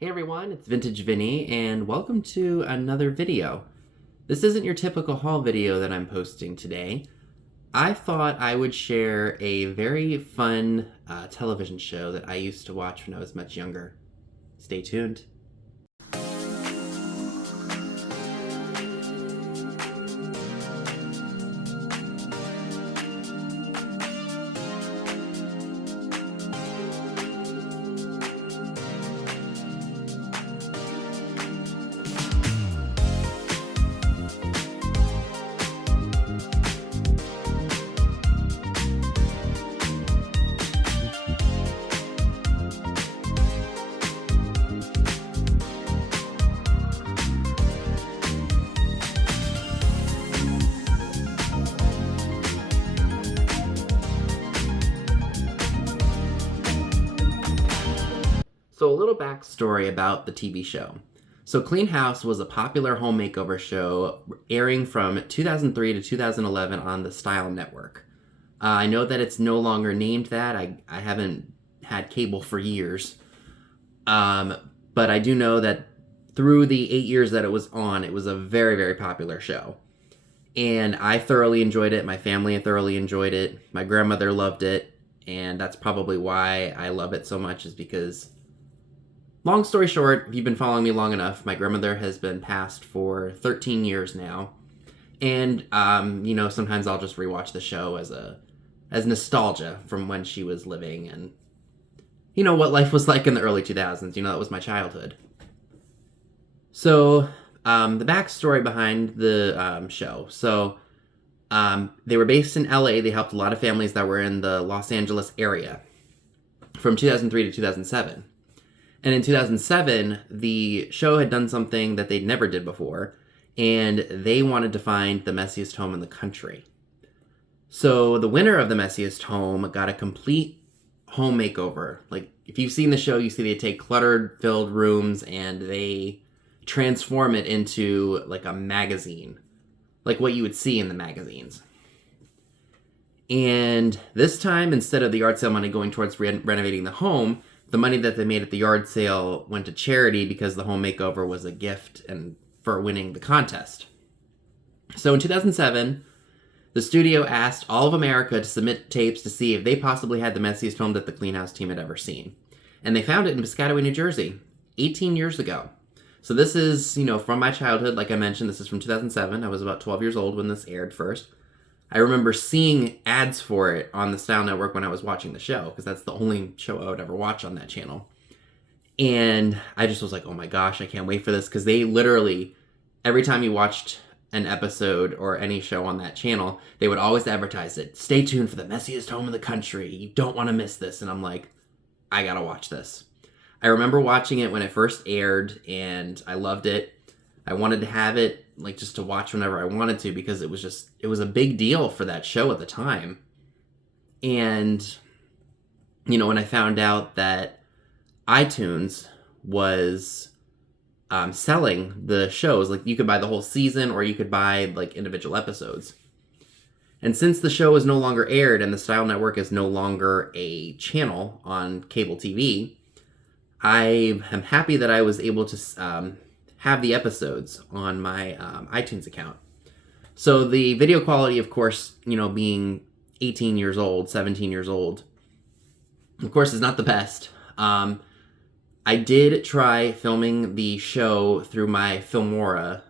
Hey everyone, it's Vintage Vinny, and welcome to another video. This isn't your typical haul video that I'm posting today. I thought I would share a very fun television show that I used to watch when I was much younger. Stay tuned. So a little backstory about the TV show. So Clean House was a popular home makeover show airing from 2003 to 2011 on the Style Network. I know that it's no longer named that. I haven't had cable for years. But I do know that through the 8 years that it was on, it was a very, very popular show. And I thoroughly enjoyed it. My family thoroughly enjoyed it. My grandmother loved it. And that's probably why I love it so much, is because, long story short, if you've been following me long enough, my grandmother has been passed for 13 years now. And, sometimes I'll just rewatch the show as nostalgia from when she was living and, what life was like in the early 2000s. That was my childhood. So, the backstory behind the show. So, they were based in LA. They helped a lot of families that were in the Los Angeles area from 2003 to 2007. And in 2007, the show had done something that they'd never did before, and they wanted to find the messiest home in the country. So the winner of the messiest home got a complete home makeover. Like, if you've seen the show, you see they take cluttered, filled rooms and they transform it into like a magazine, like what you would see in the magazines. And this time, instead of the yard sale money going towards renovating the home, the money that they made at the yard sale went to charity because the home makeover was a gift and for winning the contest. So in 2007, the studio asked all of America to submit tapes to see if they possibly had the messiest home that the Clean House team had ever seen. And they found it in Piscataway, New Jersey, 18 years ago. So this is, from my childhood. Like I mentioned, this is from 2007. I was about 12 years old when this aired first. I remember seeing ads for it on the Style Network when I was watching the show, because that's the only show I would ever watch on that channel. And I just was like, oh my gosh, I can't wait for this, because they literally, every time you watched an episode or any show on that channel, they would always advertise it. Stay tuned for the messiest home in the country. You don't want to miss this. And I'm like, I gotta watch this. I remember watching it when it first aired, and I loved it. I wanted to have it, like, just to watch whenever I wanted to, because it was a big deal for that show at the time. And, when I found out that iTunes was selling the shows, like, you could buy the whole season or you could buy, like, individual episodes. And since the show is no longer aired and the Style Network is no longer a channel on cable TV, I am happy that I was able to have the episodes on my iTunes account. So the video quality, of course, being 18 years old, 17 years old, of course, is not the best. I did try filming the show through my Filmora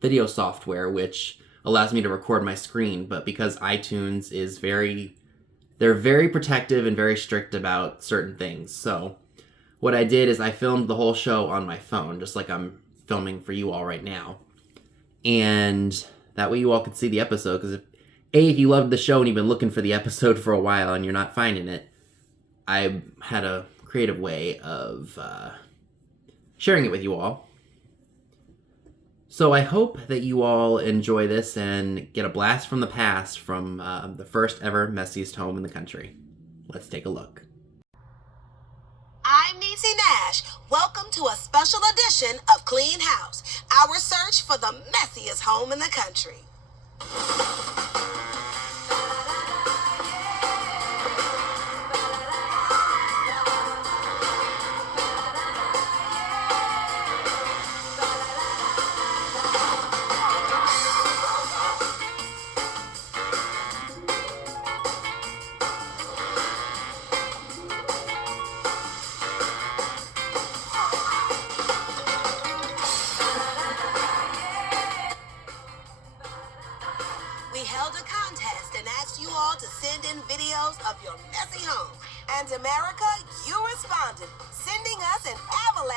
video software, which allows me to record my screen, but because iTunes is they're very protective and very strict about certain things. So what I did is I filmed the whole show on my phone, just like I'm filming for you all right now. And that way you all could see the episode, because if you loved the show and you've been looking for the episode for a while and you're not finding it, I had a creative way of sharing it with you all. So I hope that you all enjoy this and get a blast from the past from the first ever messiest home in the country. Let's take a look. I'm Niecy Nash. Welcome to a special edition of Clean House, our search for the messiest home in the country.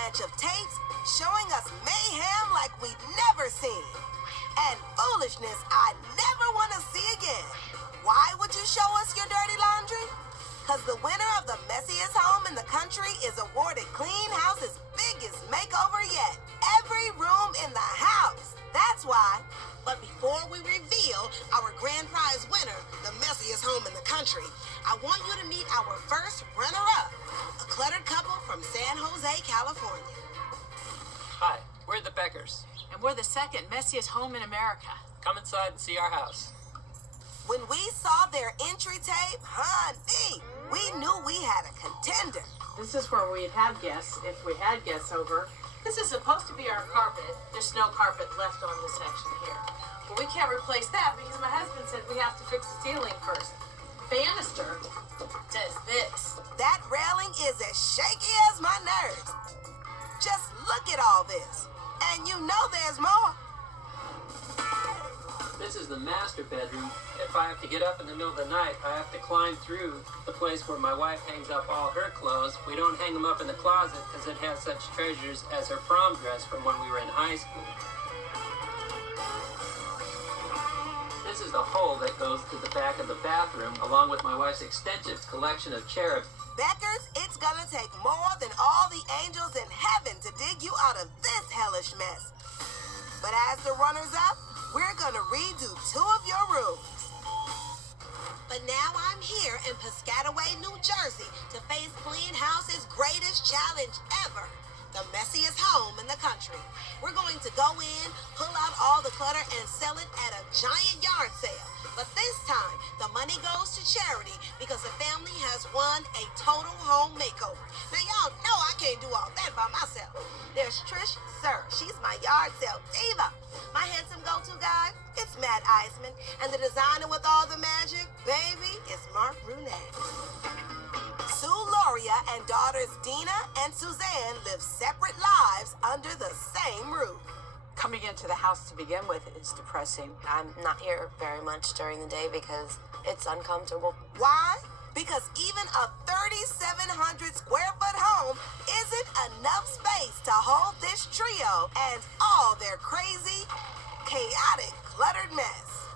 avalanche of tapes showing us mayhem like we'd never seen. And foolishness I never want to see again. Why would you show us your dirty laundry? Because the winner of the messiest home in the country is awarded Clean House's biggest makeover yet. Every room in the house. That's why. But before we reveal our grand prize winner, the messiest home in the country, I want you to meet our first runner-up, a cluttered couple from San Jose, California. Hi, we're the Beckers. And we're the second messiest home in America. Come inside and see our house. When we saw their entry tape, honey, we knew we had a contender. This is where we'd have guests, if we had guests over. This is supposed to be our carpet. There's no carpet left on this section here. But we can't replace that because my husband said we have to fix the ceiling first. Banister does this. That railing is as shaky as my nerves. Just look at all this. And you know there's more. This is the master bedroom. If I have to get up in the middle of the night, I have to climb through the place where my wife hangs up all her clothes. We don't hang them up in the closet because it has such treasures as her prom dress from when we were in high school. This is the hole that goes to the back of the bathroom, along with my wife's extensive collection of cherubs. Beckers, it's gonna take more than all the angels in heaven to dig you out of this hellish mess. But as the runners-up, we're gonna redo 2 of your rooms. But now I'm here in Piscataway, New Jersey to face Clean House's greatest challenge ever, the messiest home in the country. We're going to go in, pull out all the clutter, and sell it at a giant yard sale. But this time, the money goes to charity because the family has won a total home makeover. Now, y'all know I can't do all that by myself. There's Trish Sir. She's my yard sale diva. My handsome go-to guy, it's Matt Eisman. And the designer with all the magic, baby, is Mark Brunette. Sue Loria and daughters Dina and Suzanne live separate lives under the same roof. Coming into the house to begin with is depressing. I'm not here very much during the day because it's uncomfortable. Why? Because even a 3,700 square foot home isn't enough space to hold this trio and all their crazy, chaotic, cluttered mess.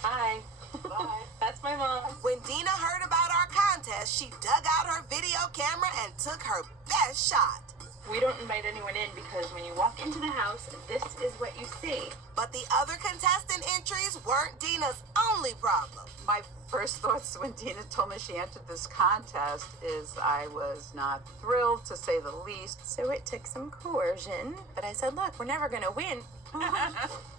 Hi. Bye. That's my mom. When Dina heard about our contest, she dug out her video camera and took her best shot. We don't invite anyone in because when you walk into the house, this is what you see. But the other contestant entries weren't Dina's only problem. My first thoughts when Dina told me she entered this contest is I was not thrilled, to say the least. So it took some coercion, but I said, look, we're never gonna win.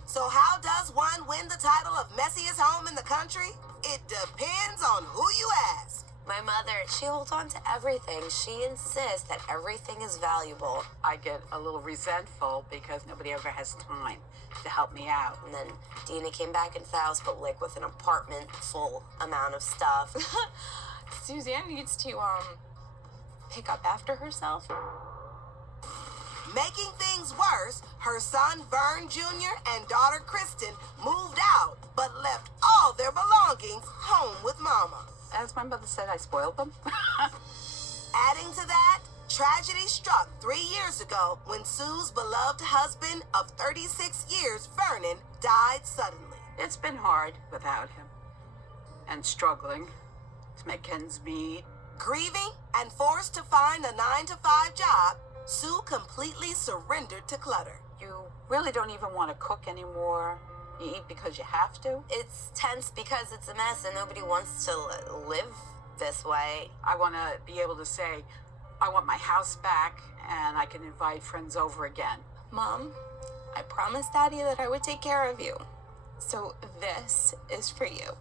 So how does one win the title of messiest home in the country? It depends on who you ask. My mother, she holds on to everything. She insists that everything is valuable. I get a little resentful because nobody ever has time to help me out. And then Dina came back into the house, but like with an apartment full amount of stuff. Suzanne needs to pick up after herself. Making things worse, her son Vern Jr. and daughter Kristen moved out, but left all their belongings home with Mama. As my mother said, I spoiled them. Adding to that, tragedy struck 3 years ago when Sue's beloved husband of 36 years, Vernon, died suddenly. It's been hard without him and struggling to make ends meet. Grieving and forced to find a 9-to-5 job, Sue completely surrendered to clutter. You really don't even want to cook anymore. You eat because you have to. It's tense because it's a mess and nobody wants to live this way. I want to be able to say, I want my house back and I can invite friends over again. Mom, I promised Daddy that I would take care of you. So this is for you.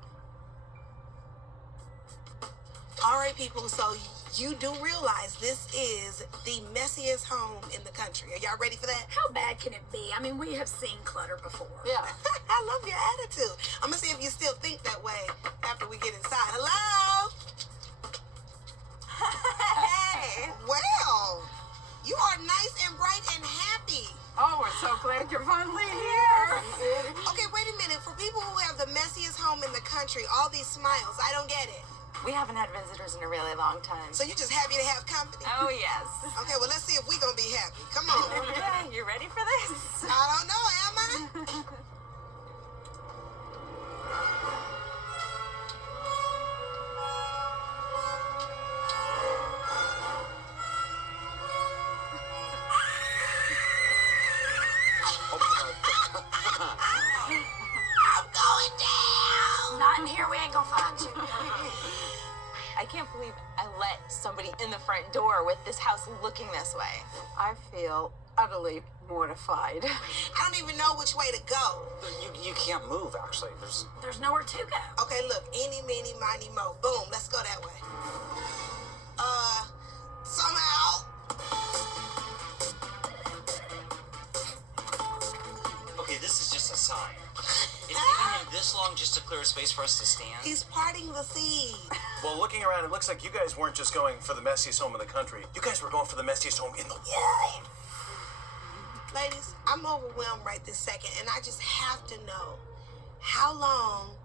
All right, people, so you do realize this is the messiest home in the country. Are y'all ready for that? How bad can it be? I mean, we have seen clutter before. Yeah. I love your attitude. I'm going to see if you still think that way after we get inside. Hello? Hey, well, you are nice and bright and happy. Oh, we're so glad you're finally here. Okay, wait a minute. For people who have the messiest home in the country, all these smiles, I don't get it. We haven't had visitors in a really long time. So you just happy to have company? Oh, yes. Okay, well, let's see if we gonna be happy. Come on. Okay, you ready for this? I don't know, am I? I'm going down. Not in here, we ain't gonna find you. I can't believe I let somebody in the front door with this house looking this way. I feel utterly mortified. I don't even know which way to go. You can't move, actually. There's nowhere to go. Okay, look, eeny, meeny, miny, mo. Boom, let's go that way. Somehow. Okay, this is just a sign. It's taking him this long just to clear a space for us to stand. He's parting the sea. Well, looking around, it looks like you guys weren't just going for the messiest home in the country. You guys were going for the messiest home in the world. Ladies, I'm overwhelmed right this second, and I just have to know, how long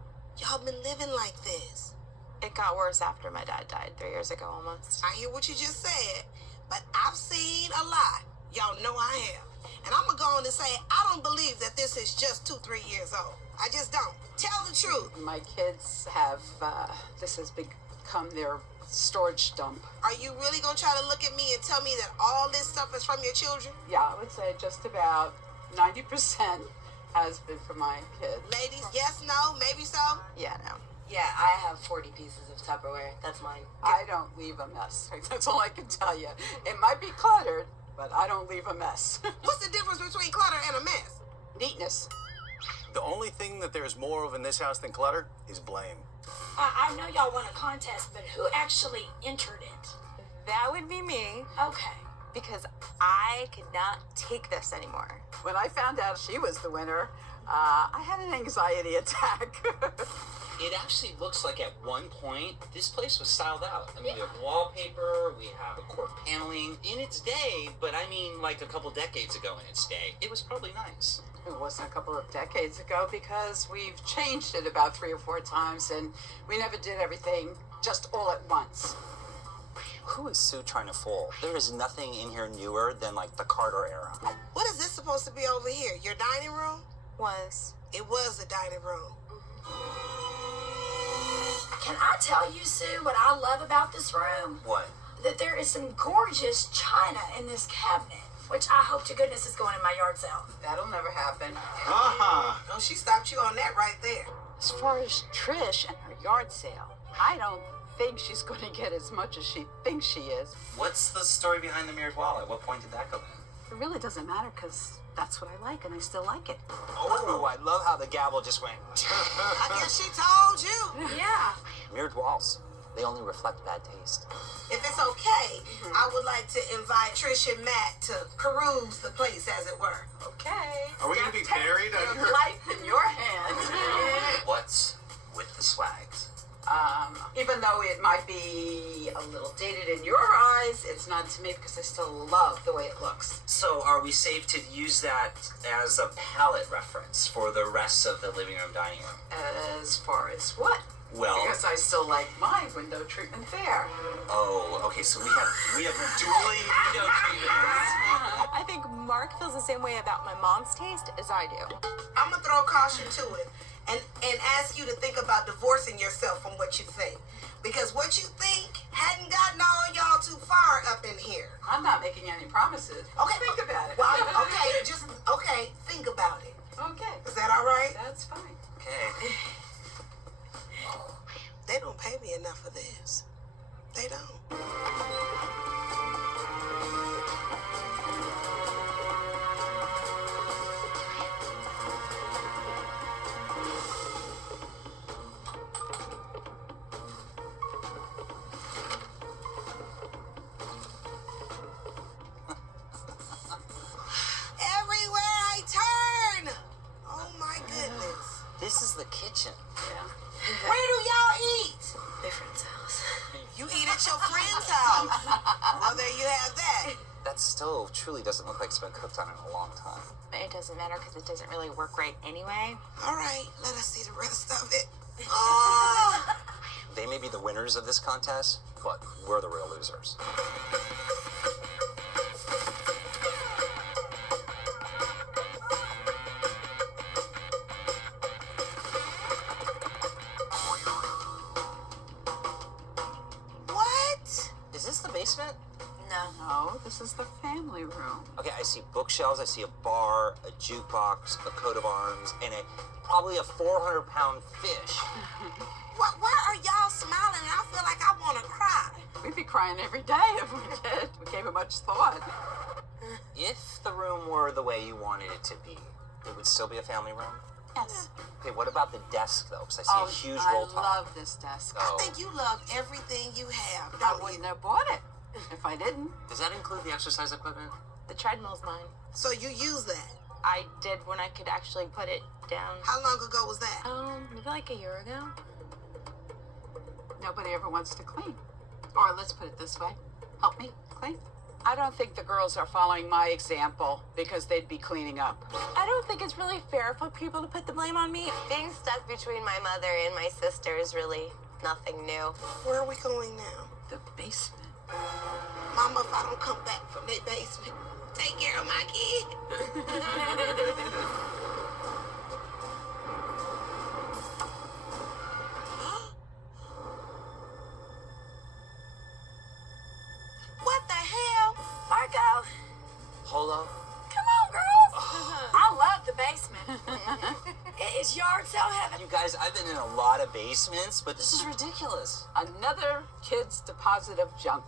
y'all been living like this? It got worse after my dad died 3 years ago almost. I hear what you just said, but I've seen a lot. Y'all know I have. And I'm gonna go on and say, I don't believe that this is just 2-3 years old. I just don't. Tell the truth. My kids have, this has become their storage dump. Are you really gonna try to look at me and tell me that all this stuff is from your children? Yeah, I would say just about 90% has been for my kids. Ladies, yes, no, maybe so? Yeah, no. Yeah, I have 40 pieces of Tupperware. That's mine. I don't leave a mess. That's all I can tell you. It might be cluttered, but I don't leave a mess. What's the difference between clutter and a mess? Neatness. The only thing that there's more of in this house than clutter is blame. I know y'all won a contest, but who actually entered it? That would be me. Okay. Because I could not take this anymore. When I found out she was the winner, I had an anxiety attack. It actually looks like at one point, this place was styled out. I mean, we have wallpaper, we have a cork paneling in its day, but I mean like a couple decades ago in its day. It was probably nice. It wasn't a couple of decades ago because we've changed it about 3 or 4 times and we never did everything just all at once. Who is Sue trying to fool? There is nothing in here newer than like the Carter era. What is this supposed to be over here? Your dining room? Was. It was the dining room. Can I tell you, Sue, what I love about this room? What? That there is some gorgeous china in this cabinet, which I hope to goodness is going in my yard sale. That'll never happen. Oh, she stopped you on that right there. As far as Trish and her yard sale, I don't think she's going to get as much as she thinks she is. What's the story behind the mirrored wall? At what point did that come in? It really doesn't matter because that's what I like and I still like it. Oh, I love how the gavel just went. I guess she told you. Yeah. Mirrored walls. They only reflect bad taste. If it's okay, I would like to invite Trish and Matt to peruse the place, as it were. Okay. Are we going to be buried under her? Life in your hands. What's with the swags? Even though it might be a little dated in your eyes, it's not to me because I still love the way it looks. So are we safe to use that as a palette reference for the rest of the living room, dining room? As far as what? Well, Because I still like my window treatment there. oh, okay, so we have dueling window treatments. I think Mark feels the same way about my mom's taste as I do. I'm going to throw caution to it and ask you to think about divorcing yourself from what you think. Because what you think hadn't gotten all y'all too far up in here. I'm not making any promises. Okay. Think about it. Well, okay, think about it. Okay. Is that all right? That's fine. Okay. They don't pay me enough for this. They don't. Everywhere I turn! Oh my goodness. This is the kitchen. Where do y'all eat? My friend's house. You eat at your friend's house. Well, there you have that. That stove truly doesn't look like it's been cooked on in a long time. It doesn't matter because it doesn't really work right anyway. All right, let us see the rest of it. Oh, They may be the winners of this contest, but we're the real losers. What? Is this the basement? No, this is the family room. Okay, I see bookshelves, I see a bar, a jukebox, a coat of arms, and probably a 400-pound fish. Why are y'all smiling? I feel like I want to cry. We'd be crying every day if we did. We gave it much thought. If the room were the way you wanted it to be, it would still be a family room? Yes. Okay, what about the desk, though? Because I see a huge roll top. I love this desk. Oh. I think you love everything you have, I don't you? wouldn't have bought it if I didn't. Does that include the exercise equipment? The treadmill's mine. So you use that. I did when I could actually put it down. How long ago was that? Maybe like a year ago. Nobody ever wants to clean. Or let's put it this way, help me clean. I don't think the girls are following my example because they'd be cleaning up. I don't think it's really fair for people to put the blame on me. Being stuck between my mother and my sister is really nothing new. Where are we going now? The basement. Mama, if I don't come back from that basement, take care of my kid. What the hell? Marco, Hold up. come on, girls. I love the basement. It's yard sale heaven. You guys, I've been in a lot of basements, but this is ridiculous. Another kid's deposit of junk.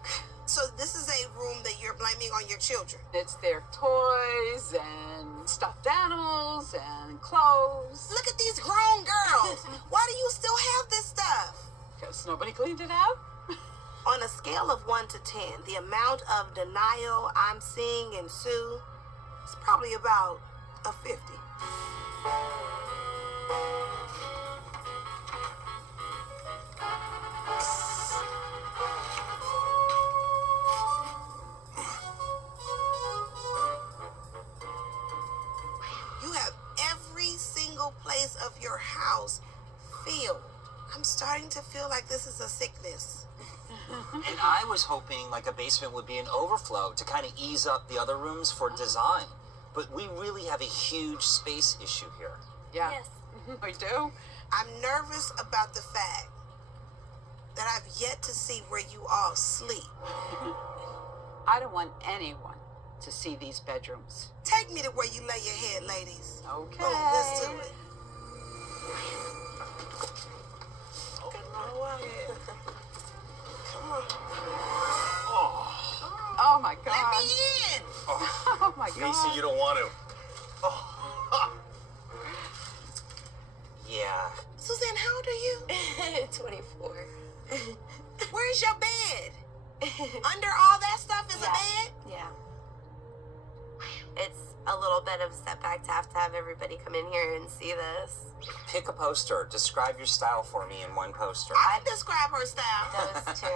So this is a room that you're blaming on your children. It's their toys and stuffed animals and clothes. Look at these grown girls. Why do you still have this stuff? Because nobody cleaned it out. On a scale of 1 to 10, the amount of denial I'm seeing in Sue is probably about a 50. You have every single place of your house filled. I'm starting to feel like this is a sickness. And I was hoping like a basement would be an overflow to kind of ease up the other rooms for design. But we really have a huge space issue here. Yeah. Yes. We do. I'm nervous about the fact that I've yet to see where you all sleep. I don't want anyone to see these bedrooms. Take me to where you lay your head, ladies. Okay. Boom, let's do it. Come on. Oh my God. Let me in. Oh my God. Niecy, you don't want to. Yeah. Suzanne, how old are you? 24. Where's your bed? Under all that stuff is a bed? Yeah. It's a little bit of a setback to have everybody come in here and see this. Pick a poster. Describe your style for me in one poster. I can describe her style. Those two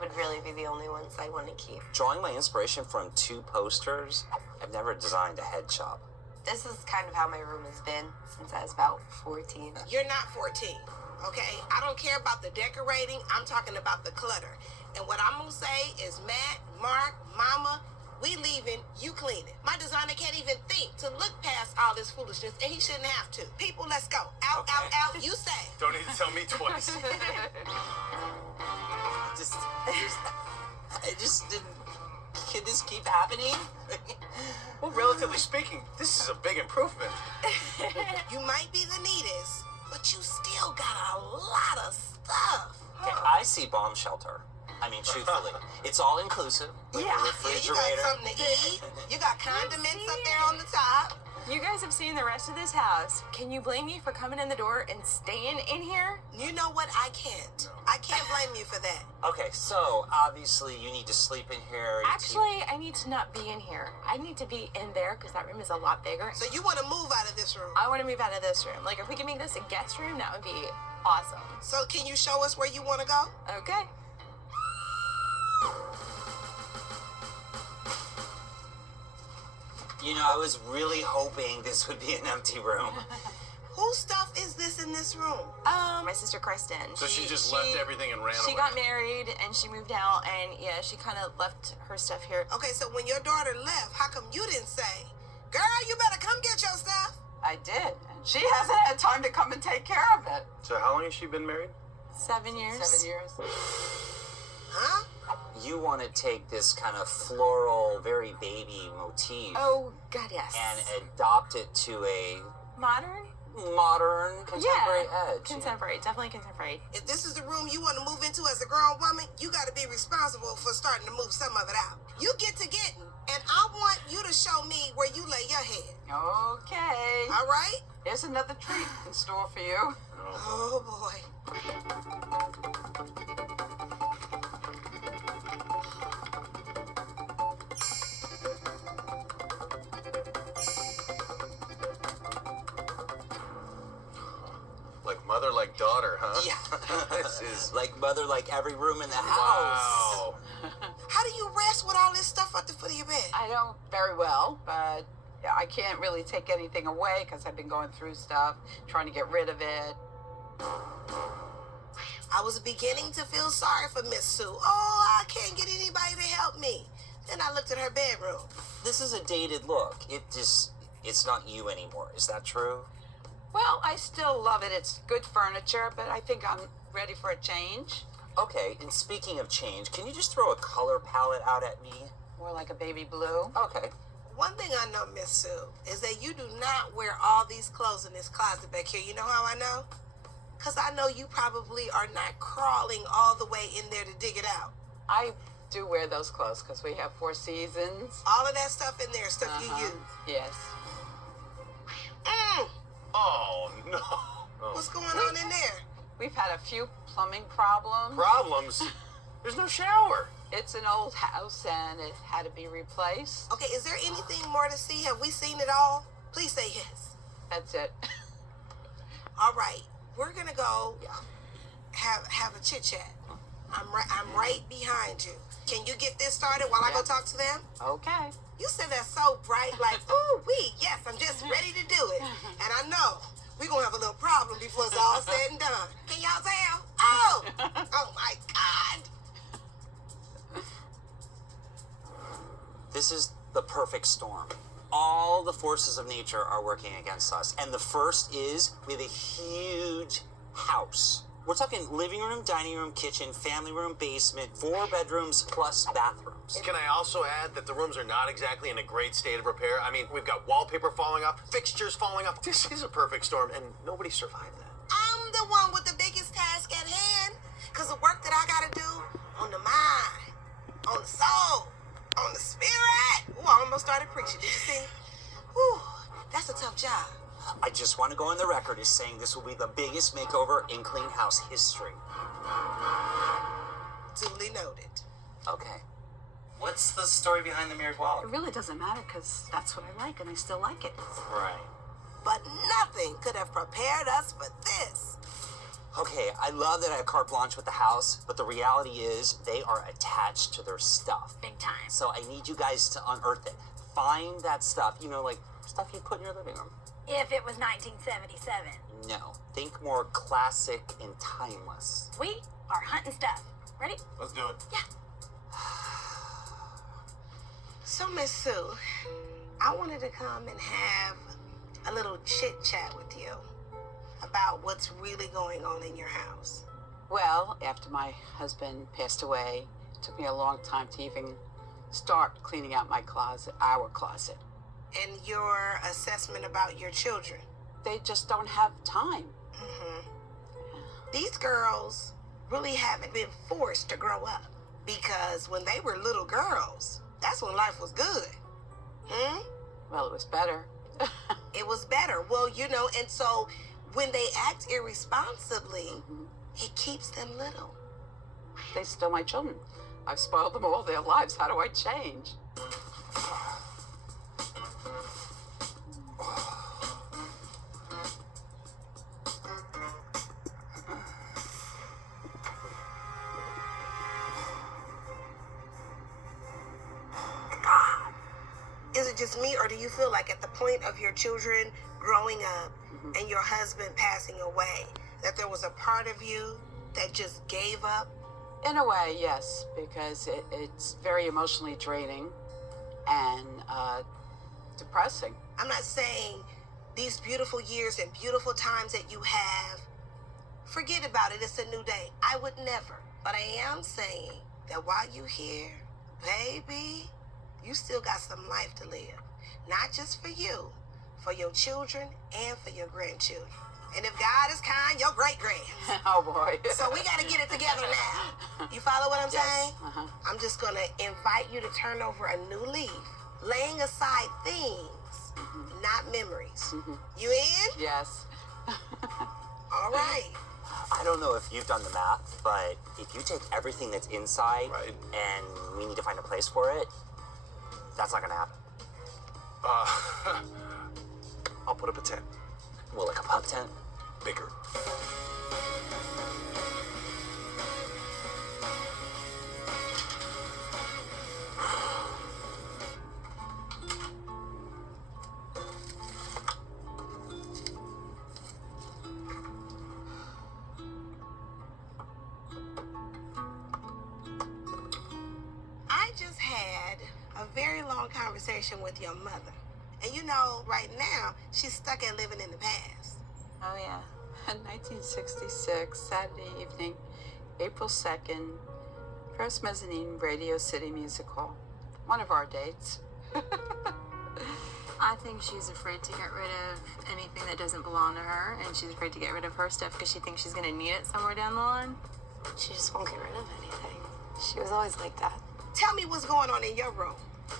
would really be the only ones I want to keep. Drawing my inspiration from 2 posters, I've never designed a head shop. This is kind of how my room has been since I was about 14. You're not 14, okay? I don't care about the decorating. I'm talking about the clutter. And what I'm going to say is Matt, Mark, Mama, we leaving, you cleaning. My designer can't even think to look past all this foolishness, and he shouldn't have to. People, let's go. Out, Okay. out, you say. Don't need to tell me twice. It just didn't. Can this keep happening? Well, relatively speaking, this is a big improvement. You might be the neatest, but you still got a lot of stuff. Okay, I see bomb shelter. I mean, truthfully, it's all inclusive. With the Yeah, you refrigerator. got something to eat. You got condiments up there on the top. You guys have seen the rest of this house. Can you blame me for coming in the door and staying in here? You know what? I can't. I can't blame you for that. Okay, so obviously you need to sleep in here. Actually, I need to not be in here. I need to be in there because that room is a lot bigger. So you want to move out of this room. I want to move out of this room. Like, if we can make this a guest room, that would be awesome. So can you show us where you want to go? Okay. You know, I was really hoping this would be an empty room. Whose stuff is this in this room? My sister Kristen. So she just left everything and ran away? She got married and she moved out, and yeah, she kind of left her stuff here. Okay, so when your daughter left, how come you didn't say, girl, you better come get your stuff? I did, and she hasn't had time to come and take care of it. So how long has she been married? 7 years. 7 years. Huh? You want to take this kind of floral, very baby motif Oh, God, yes. and adopt it to a Modern? modern, contemporary Yeah. edge. Contemporary, definitely contemporary. If this is the room you want to move into as a grown woman, you got to be responsible for starting to move some of it out. You get to getting, and I want you to show me where you lay your head. Okay. All right? There's another treat in store for you. Oh, boy. Like mother, like daughter, huh? Yeah. This is... Like mother, like every room in the house. Wow. How do you rest with all this stuff at the foot of your bed? I don't very well, but I can't really take anything away because I've been going through stuff, trying to get rid of it. I was beginning to feel sorry for Miss Sue. Oh, I can't get anybody to help me. Then I looked at her bedroom. This is a dated look. It's not you anymore. Is that true? Well, I still love it. It's good furniture, but I think I'm ready for a change. Okay, and speaking of change, can you just throw a color palette out at me? More like a baby blue. Okay. One thing I know, Miss Sue, is that you do not wear all these clothes in this closet back here. You know how I know? Because I know you probably are not crawling all the way in there to dig it out. I do wear those clothes because we have 4 seasons. All of that stuff in there is stuff you use. Yes. Oh, no. Oh. What's going on in there? We've had a few plumbing problems. Problems? There's no shower. It's an old house and it had to be replaced. Okay, is there anything more to see? Have we seen it all? Please say yes. That's it. All right, we're gonna go have a chit chat. I'm right behind you. Can you get this started while I go talk to them? Okay. You said that so bright, like, ooh, yes, I'm just ready to do it. And I know we're gonna have a little problem before it's all said and done. Can y'all tell? Oh, oh my God. This is the perfect storm. All the forces of nature are working against us. And the first is we have a huge house. We're talking living room, dining room, kitchen, family room, basement, 4 bedrooms plus bathrooms. Can I also add that the rooms are not exactly in a great state of repair? I mean, we've got wallpaper falling off, fixtures falling off. This is a perfect storm, and nobody survived that. I'm the one with the biggest task at hand. Because the work that I gotta do on the mind, on the soul, on the spirit. Ooh, I almost started preaching. Did you see? Whew, that's a tough job. I just want to go on the record as saying this will be the biggest makeover in clean house history. Duly noted. Okay. What's the story behind the mirrored wall? It really doesn't matter because that's what I like and I still like it. Right. But nothing could have prepared us for this. Okay, I love that I have carte blanche with the house, but the reality is they are attached to their stuff. Big time. So I need you guys to unearth it. Find that stuff, like stuff you put in your living room. If it was 1977. No, think more classic and timeless. We are hunting stuff. Ready? Let's do it. Yeah. So, Miss Sue, I wanted to come and have a little chit-chat with you about what's really going on in your house. Well, after my husband passed away, it took me a long time to even start cleaning out my closet, our closet. And your assessment about your children. They just don't have time. These girls really haven't been forced to grow up. Because when they were little girls, that's when life was good. Well, it was better. It was better. Well, and so when they act irresponsibly, it keeps them little. They're still my children. I've spoiled them all their lives. How do I change? Is it just me, or do you feel like at the point of your children growing up, and your husband passing away, that there was a part of you that just gave up? In a way, yes, because it's very emotionally draining and depressing. I'm not saying these beautiful years and beautiful times that you have, forget about it, it's a new day. I would never. But I am saying that while you're here, baby, you still got some life to live. Not just for you, for your children and for your grandchildren. And if God is kind, your great-grands. Oh, boy. So we got to get it together now. You follow what I'm saying? I'm just going to invite you to turn over a new leaf, laying aside things, not memories. You in? Yes. All right. I don't know if you've done the math, but if you take everything that's inside and we need to find a place for it, that's not going to happen. I'll put up a tent. Well, like a pub tent? Bigger. I just had a very long conversation with your mother. And you know, right now, she's stuck at living in the past. Oh, yeah. 1966, Saturday evening, April 2nd, First Mezzanine, Radio City Music Hall. One of our dates. I think she's afraid to get rid of anything that doesn't belong to her, and she's afraid to get rid of her stuff because she thinks she's going to need it somewhere down the line. She just won't get rid of anything. She was always like that. Tell me what's going on in your room.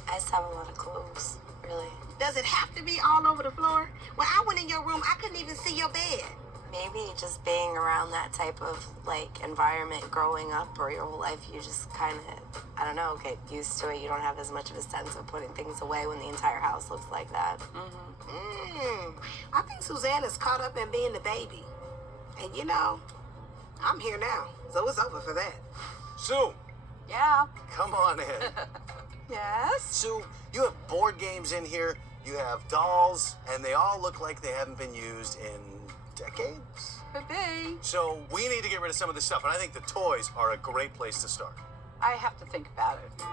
I just have a lot of clothes, really. Does it have to be all over the floor? When I went in your room, I couldn't even see your bed. Maybe just being around that type of, like, environment growing up or your whole life, you just kind of, I don't know, get used to it. You don't have as much of a sense of putting things away when the entire house looks like that. I think Suzanne is caught up in being the baby. And you know, I'm here now, so it's over for that. Sue, Yeah. come on in. Yes? Sue, you have board games in here, you have dolls, and they all look like they haven't been used in decades. Could be. So we need to get rid of some of this stuff, and I think the toys are a great place to start. I have to think about it.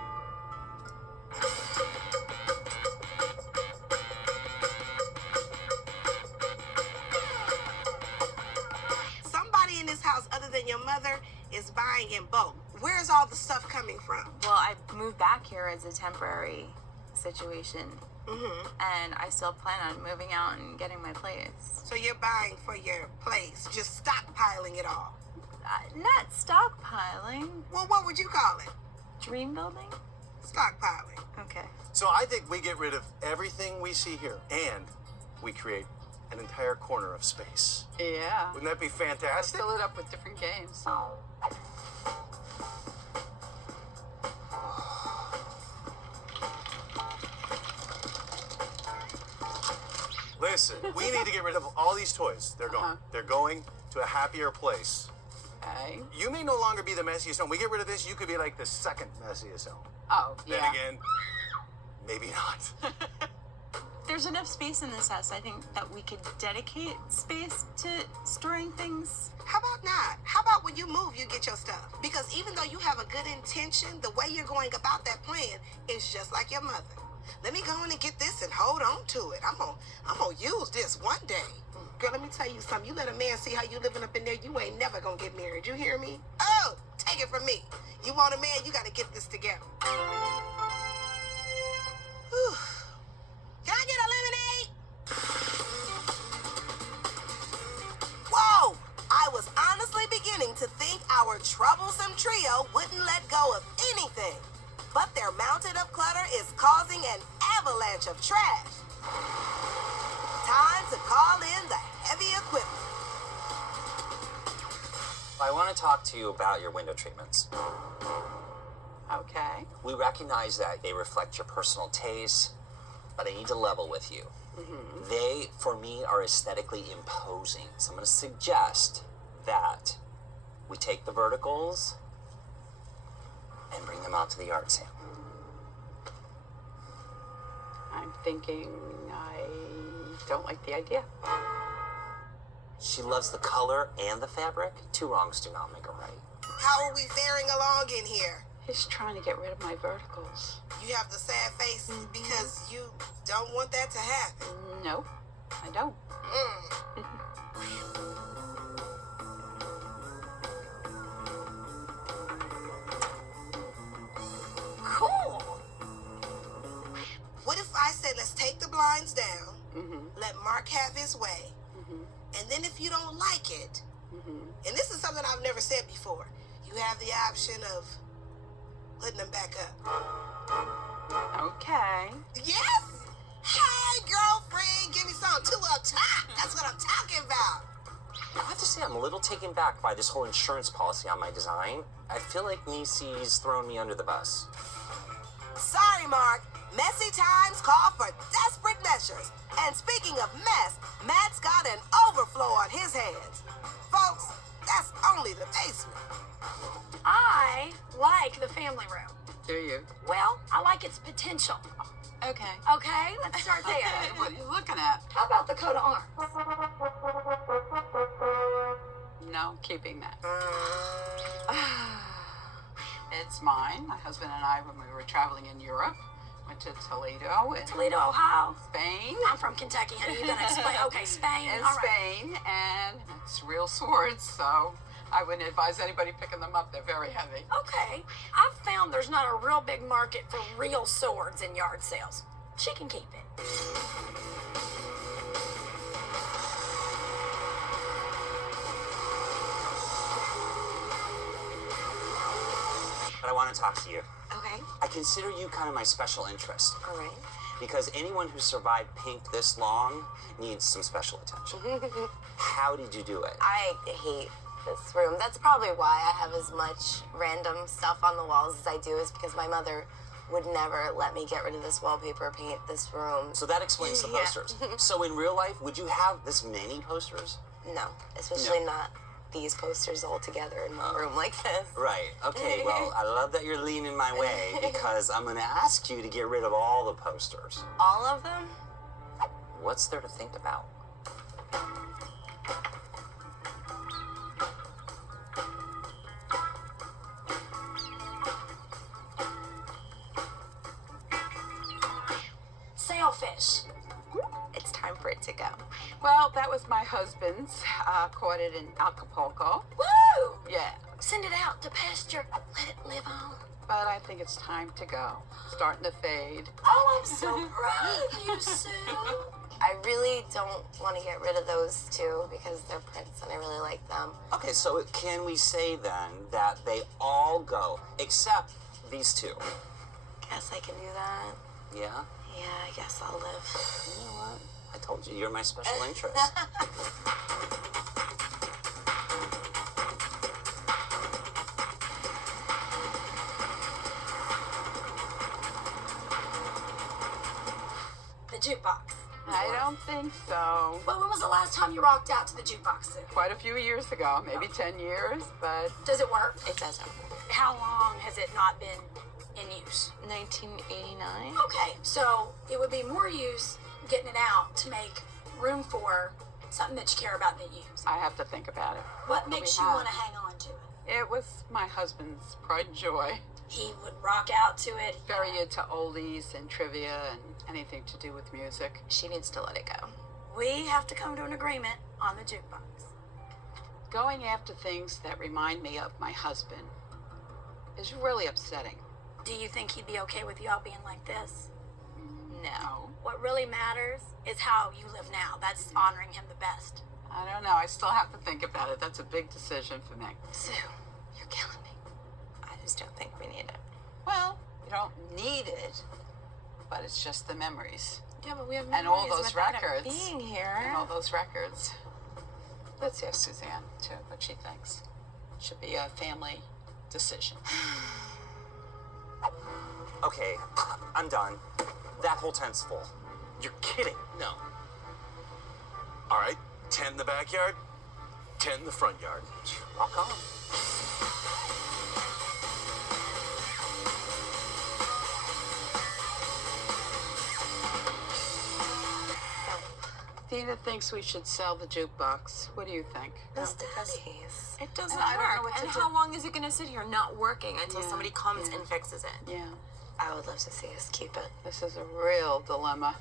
Somebody in this house other than your mother is buying in bulk. Where's all the stuff coming from? Well, I moved back here as a temporary situation, and I still plan on moving out and getting my place. So you're buying for your place, just stockpiling it all. Not stockpiling. Well, what would you call it? Dream building? Stockpiling. Okay. So I think we get rid of everything we see here, and we create an entire corner of space. Yeah. Wouldn't that be fantastic? Fill it up with different games. Listen, we need to get rid of all these toys. They're gone. They're going to a happier place. Okay. You may no longer be the messiest home. We get rid of this, you could be like the second messiest home. Oh, Then yeah. again, maybe not. There's enough space in this house, I think, that we could dedicate space to storing things. How about not? How about when you move, you get your stuff? Because even though you have a good intention, the way you're going about that plan is just like your mother. Let me go in and get this and hold on to it. I'm gonna use this one day. Girl, let me tell you something. You let a man see how you living up in there, you ain't never gonna get married. You hear me? Oh, take it from me. You want a man, you gotta get this together. Whew. Can I get a lemonade? Whoa! I was honestly beginning to think our troublesome trio wouldn't let go of anything. But their mountain of clutter is causing an avalanche of trash. Time to call in the heavy equipment. I want to talk to you about your window treatments. Okay. We recognize that they reflect your personal tastes, but I need to level with you. They, for me, are aesthetically imposing. So I'm going to suggest that we take the verticals and bring them out to the yard sale. I'm thinking I don't like the idea. She loves the color and the fabric. Two wrongs do not make a right. How are we faring along in here? He's trying to get rid of my verticals. You have the sad face because you don't want that to happen. Nope, I don't. Cool. What if I said, let's take the blinds down, let Mark have his way, and then if you don't like it, and this is something I've never said before, you have the option of putting them back up. Okay. Yes? Hey, girlfriend, give me something too up top. That's what I'm talking about. I have to say, I'm a little taken back by this whole insurance policy on my design. I feel like Niecy's thrown me under the bus. Sorry, Mark. Messy times call for desperate measures. And speaking of mess, Matt's got an overflow on his hands. Folks, that's only the basement. I like the family room. Do you? Well, I like its potential. Okay. Okay, let's start there. What are you looking at? How about the coat of arms? No, keeping that. It's mine. My husband and I, when we were traveling in Europe, went to Toledo and Toledo, Ohio. Spain. I'm from Kentucky, honey. You gonna explain? Okay, Spain. In All right. Spain, and it's real swords, so I wouldn't advise anybody picking them up. They're very heavy. Okay. I've found there's not a real big market for real swords in yard sales. She can keep it. But I want to talk to you. Okay. I consider you kind of my special interest. All right. Because anyone who survived pink this long needs some special attention. How did you do it? I hate this room. That's probably why I have as much random stuff on the walls as I do, is because my mother would never let me get rid of this wallpaper, paint this room. So that explains the Yeah. posters. So in real life, would you have this many posters? No, especially not these posters all together in one room like this. Right. Okay, well, I love that you're leaning my way because I'm going to ask you to get rid of all the posters. All of them? What's there to think about? Sailfish. It's time for it to go. Well, that was my husband's. Caught it in Acapulco. Woo! Yeah. Send it out to pasture. Let it live on. But I think it's time to go. Starting to fade. Oh, I'm so proud of you, Sue. I really don't want to get rid of those two because they're prints and I really like them. Okay, so can we say then that they all go except these two? Guess I can do that. Yeah? Yeah, I guess I'll live. You know what? I told you, you're my special interest. The jukebox. I don't think so. Well, when was the last time you rocked out to the jukebox, Sue? Quite a few years ago, maybe 10 years, but Does it work? It doesn't. How long has it not been in use? 1989? Okay, so it would be more use getting it out to make room for something that you care about that you use. I have to think about it. What makes you have. want to hang on to it? It was my husband's pride and joy. He would rock out to it. Very into oldies and trivia and anything to do with music. She needs to let it go. We have to come to an agreement on the jukebox. Going after things that remind me of my husband is really upsetting. Do you think he'd be okay with you all being like this? No. What really matters is how you live now. That's honoring him the best. I don't know. I still have to think about it. That's a big decision for me. Sue, you're killing me. I just don't think we need it. Well, you don't need it, but it's just the memories. Yeah, but we have And all memories those without it records. being here. And all those records. Let's ask Suzanne, too, what she thinks. Should be a family decision. Okay, I'm done. That whole tent's full. You're kidding. No. All right, 10 in the backyard, 10 in the front yard. Rock on. Dina thinks we should sell the jukebox. What do you think? Miss Daddies. It doesn't I don't know work. what to And do. how long is it going to sit here not working until Yeah, somebody comes yeah. and fixes it? Yeah, I would love to see us keep it. this is a real dilemma.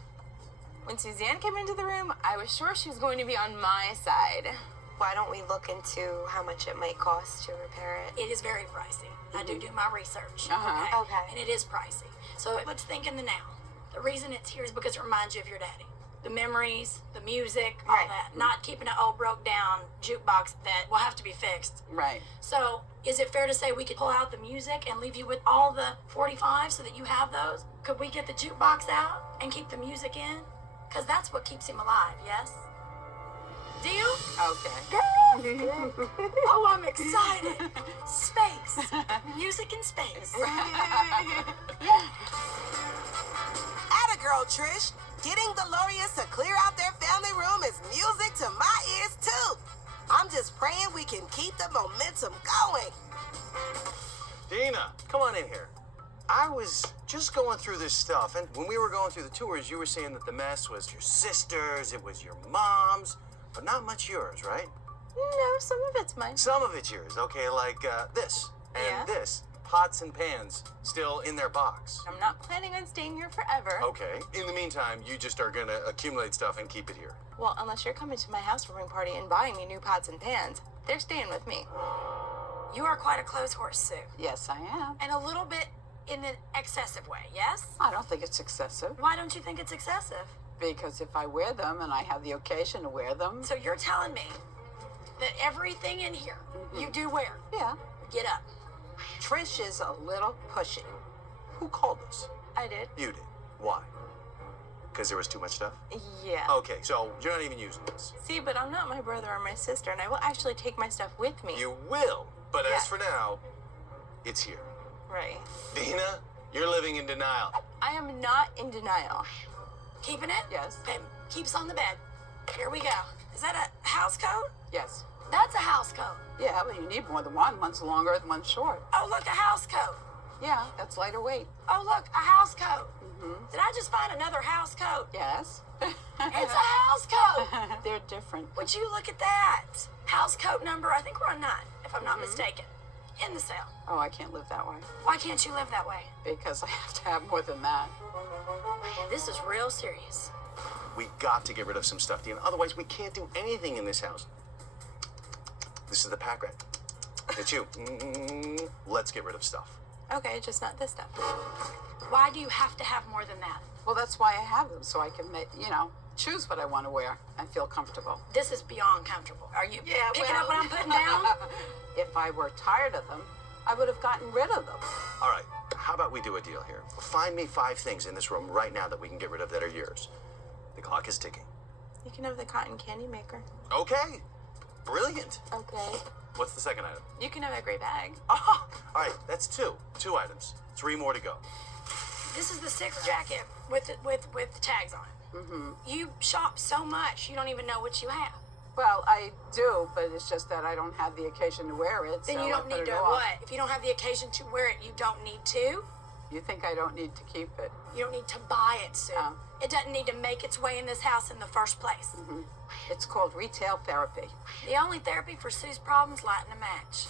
When Suzanne came into the room, I was sure she was going to be on my side. Why don't we look into how much it might cost to repair it? It is very pricey. I do my research. Uh-huh. Okay. And it is pricey. So let's think in the now. The reason it's here is because it reminds you of your daddy. The memories, the music, all Right. that. Not keeping an old broke down jukebox that will have to be fixed. Right. So is it fair to say we could pull out the music and leave you with all the 45 so that you have those? Could we get the jukebox out and keep the music in? Because that's what keeps him alive, yes? Deal? Okay. Oh, I'm excited. Space. Music in space. Atta girl, Trish. Getting the Laureates to clear out their family room is music to my ears, too. I'm just praying we can keep the momentum going. Dina, come on in here. I was just going through this stuff, and when we were going through the tours, you were saying that the mess was your sister's, it was your mom's, but not much yours, right? No, some of it's mine. Some of it's yours, okay, like this and Yeah. this. Pots and pans still in their box. I'm not planning on staying here forever. Okay. In the meantime, you just are gonna accumulate stuff and keep it here. Well, unless you're coming to my housewarming party and buying me new pots and pans, they're staying with me. You are quite a clothes horse, Sue. Yes, I am. And a little bit in an excessive way, yes? I don't think it's excessive Why don't you think it's excessive? because if I wear them and I have the occasion to wear them, So you're telling me that everything in here you do wear. yeah. Get up. Trish is a little pushy. Who called us? I did. You did. Why? Because there was too much stuff? Yeah. Okay, so you're not even using this. See, but I'm not my brother or my sister, and I will actually take my stuff with me. You will, but Yeah. as for now, it's here. Right. Dina, you're living in denial. I am not in denial. Keeping it? Yes. Okay, keeps on the bed. Here we go. Is that a house coat? Yes. That's a house coat. Yeah, but you need more than one. One's longer and one's short. Oh, look, a house coat. Yeah, that's lighter weight. Oh, look, a house coat. Did I just find another house coat? Yes. It's a house coat. They're different. Would you look at that? House coat number, I think we're on 9, if I'm not mistaken. In the sale. Oh, I can't live that way Why can't you live that way? because I have to have more than that. This is real serious. We got to get rid of some stuff, Dina. Otherwise, we can't do anything in this house. This is the pack rat. It's you. Let's get rid of stuff. Okay, just not this stuff. Why do you have to have more than that? Well, that's why I have them, so I can make, choose what I want to wear and feel comfortable. This is beyond comfortable. Are you picking up what I'm putting down? If I were tired of them, I would have gotten rid of them. All right, how about we do a deal here? Find me 5 things in this room right now that we can get rid of that are yours. The clock is ticking. You can have the cotton candy maker. Okay, brilliant. Okay. What's the second item? You can have that gray bag. Ah, all right, that's 2. 2 items. 3 more to go. This is the 6th jacket with the tags on it. You shop so much, you don't even know what you have. Well, I do, but it's just that I don't have the occasion to wear it. Then so you I don't put need it to off. what? If you don't have the occasion to wear it, you don't need to. You think I don't need to keep it? You don't need to buy it, Sue. Oh. It doesn't need to make its way in this house in the first place. It's called retail therapy. The only therapy for Sue's problems lighting a match.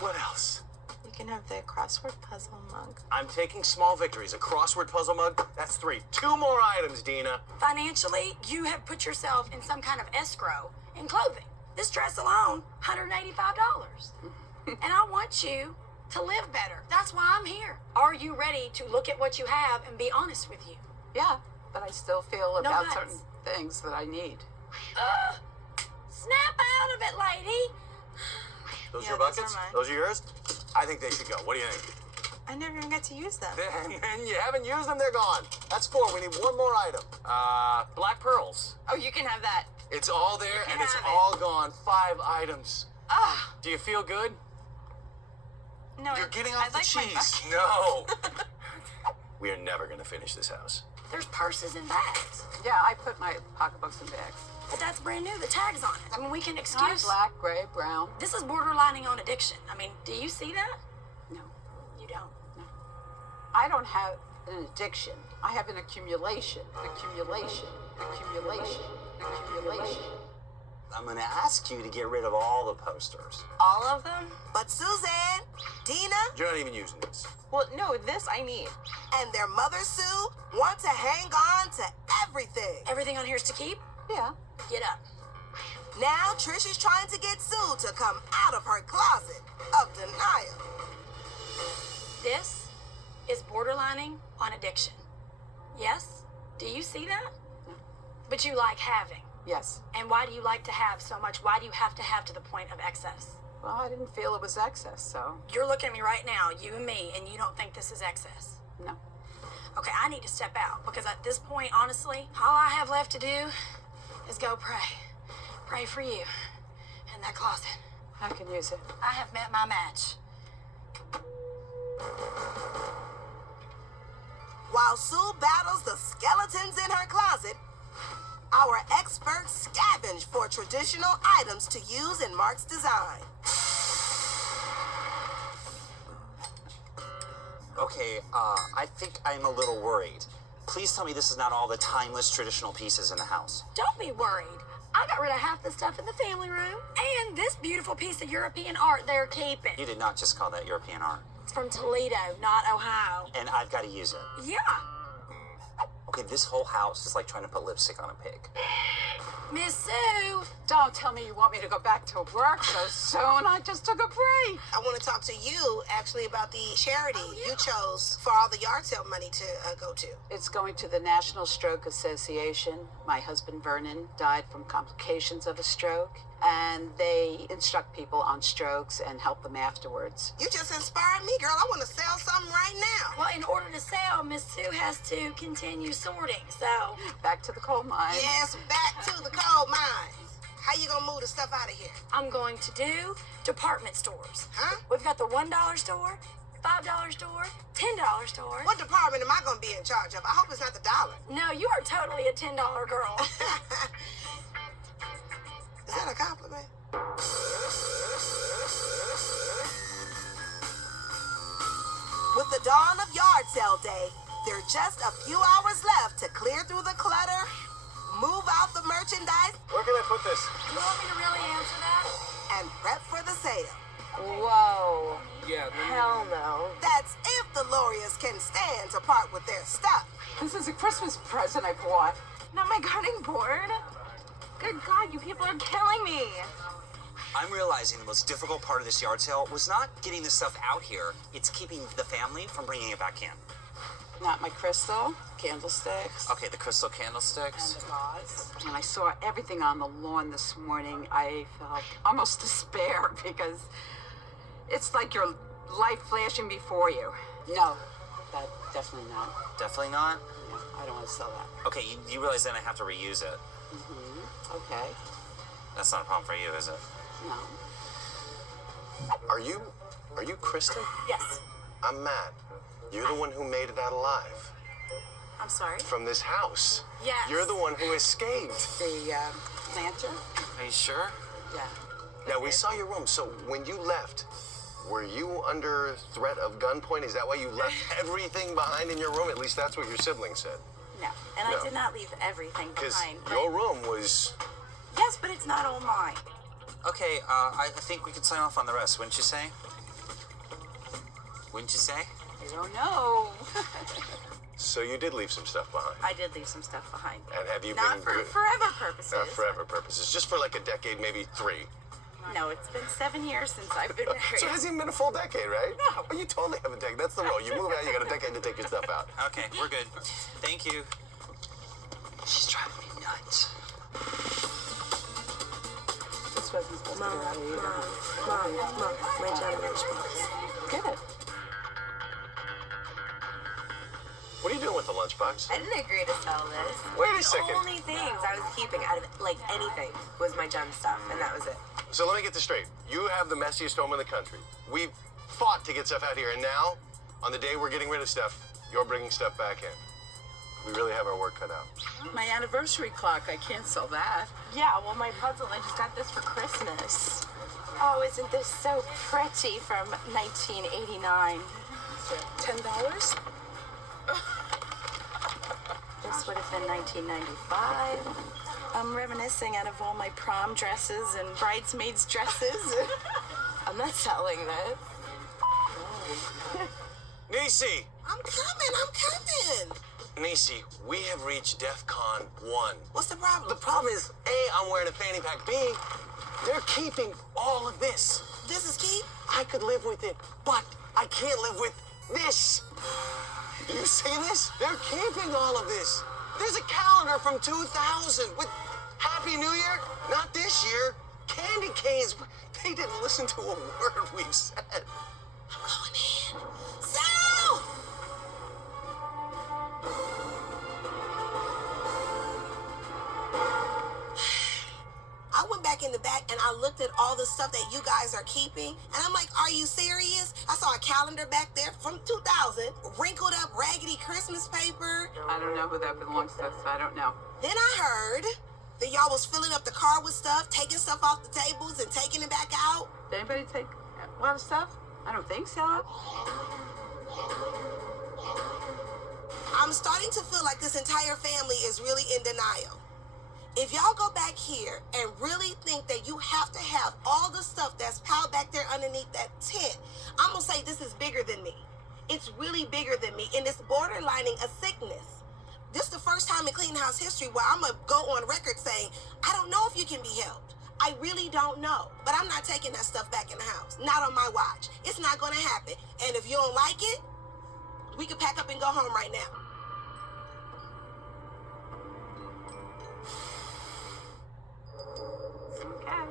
What else? You can have the crossword puzzle mug. I'm taking small victories. A crossword puzzle mug, that's 3. 2 more items, Dina. Financially, you have put yourself in some kind of escrow in clothing. This dress alone, $185. And I want you to live better. That's why I'm here. Are you ready to look at what you have and be honest with you? Yeah, but I still feel No about buts. certain things that I need. Snap out of it, lady. Those Yeah, your those buckets? are mine. Those are yours? I think they should go. What do you think? I never even got to use them. And you haven't used them, they're gone. That's 4. We need 1 more item. Black pearls. Oh, you can have that. It's all there can and it's have it. all gone. 5 items. Ah, Do you feel good? no. You're getting I off the like my cheese. bucket. No. We are never going to finish this house. There's purses and bags. Yeah, I put my pocketbooks in bags. But that's brand new. The tag's on it. I mean, we can Not excuse. black, gray, brown. This is borderlining on addiction. I mean, do you see that? No, You don't. I don't have an addiction. I have an accumulation. I'm gonna ask you to get rid of all the posters. All of them? But Suzanne, Dina, You're not even using this. Well, no, this I need. and their mother Sue want to hang on to everything. Everything on here is to keep? Yeah. Get up. Now Trish is trying to get Sue to come out of her closet of denial. This is borderlining on addiction. Yes? Do you see that? But you like having. Yes. And why do you like to have so much? Why do you have to have to the point of excess? Well, I didn't feel it was excess, so You're looking at me right now, you and me, and you don't think this is excess. no. Okay, I need to step out because at this point, honestly, all I have left to do is go pray. Pray for you in that closet. I can use it. I have met my match. While Sue battles the skeletons in her closet, our experts scavenge for traditional items to use in Mark's design. Okay, I think I'm a little worried. Please tell me this is not all the timeless traditional pieces in the house. Don't be worried. I got rid of half the stuff in the family room and this beautiful piece of European art they're keeping. You did not just call that European art. It's from Toledo, not Ohio. And I've got to use it. Yeah. Okay, this whole house is like trying to put lipstick on a pig. Miss Sue. Don't tell me you want me to go back to work so soon. I just took a break. I want to talk to you actually about the charity you chose for all the yard sale money to go to. It's going to the National Stroke Association. My husband Vernon died from complications of a stroke, and they instruct people on strokes and help them afterwards. You just inspired me, girl. I want to sell something right now. Well, in order to sell, Miss Sue has to continue sorting, so... Back to the coal mine. Yes, back to the coal mines. How you gonna move the stuff out of here? I'm going to do department stores. Huh? We've got the $1 store, $5 store, $10 store. What department am I gonna be in charge of? I hope it's not the dollar. No, you are totally a $10 girl. Is that a compliment? With the dawn of yard sale day, there are just a few hours left to clear through the clutter, move out the merchandise, Where can I put this? You want me to really answer that? and prep for the sale. Whoa. Yeah. Hell no. That's if the Lauriers can stand to part with their stuff. This is a Christmas present I bought. Not my gardening board. Good God, you people are killing me. I'm realizing the most difficult part of this yard sale was not getting this stuff out here. It's keeping the family from bringing it back in. Not my crystal, candlesticks, Okay, the crystal candlesticks. and the vase. When I saw everything on the lawn this morning, I felt almost despair because it's like your life flashing before you. No, that definitely not. Definitely not. No, I don't want to sell that. Okay, you realize then I have to reuse it. Okay. That's not a problem for you, is it? No. Are you Kristen? Yes. I'm Matt. You're the one who made it out alive I'm sorry. from this house. Yes. You're the one who escaped. The lantern? Are you sure? Yeah. Now, we saw your room, so when you left, were you under threat of gunpoint? Is that why you left everything behind in your room? At least that's what your siblings said. No. And No. I did not leave everything Because behind. your room was... Yes, but it's not all mine. Okay, I think we could sign off on the rest, wouldn't you say? Wouldn't you say? I don't know. So you did leave some stuff behind. I did leave some stuff behind. And have you Not been for good? forever purposes. Not forever purposes. Just for like a decade, maybe 3. No, it's been 7 years since I've been married. So it hasn't even been a full decade, right? No. Oh, you totally have a decade. That's the rule. You move out, you got a decade to take your stuff out. Okay, we're good. Thank you. She's driving me nuts. This wasn't supposed to go out either. Mom, my Johnny lunchbox. Get it. What are you doing with the lunchbox? I didn't agree to sell this. Wait a The second. only things I was keeping out of like anything was my gem stuff, and that was it. So let me get this straight. You have the messiest home in the country. We've fought to get stuff out here, and now, on the day we're getting rid of stuff, you're bringing stuff back in. We really have our work cut out. My anniversary clock, I can't sell that. Yeah, well, my puzzle, I just got this for Christmas. Oh, isn't this so pretty from 1989? $10? This would have been 1995. I'm reminiscing out of all my prom dresses and bridesmaids dresses. I'm not selling this. Niecy! I'm coming. Niecy, we have reached DEFCON 1. What's the problem? The problem is, A, I'm wearing a fanny pack. B, they're keeping all of this. This is keep? I could live with it, but I can't live with this. You see this? They're keeping all of this. There's a calendar from 2000 with Happy New Year. Not this year. Candy canes. They didn't listen to a word we've said. I'm going in. So! I went back in the back and I looked at all the stuff that you guys are keeping, and I'm like, are you serious? I saw a calendar back there from 2000, wrinkled up, raggedy Christmas paper. I don't know who that belongs to, so I don't know. Then I heard that y'all was filling up the car with stuff, taking stuff off the tables and taking it back out. Did anybody take a lot of stuff? I don't think so. I'm starting to feel like this entire family is really in denial. If y'all go back here and really think that you have to have all the stuff that's piled back there underneath that tent, I'm gonna say this is bigger than me. It's really bigger than me, and it's borderlining a sickness. This is the first time in Clean House history where I'm gonna go on record saying, I don't know if you can be helped. I really don't know. But I'm not taking that stuff back in the house. Not on my watch. It's not gonna happen. And if you don't like it, we can pack up and go home right now. Okay.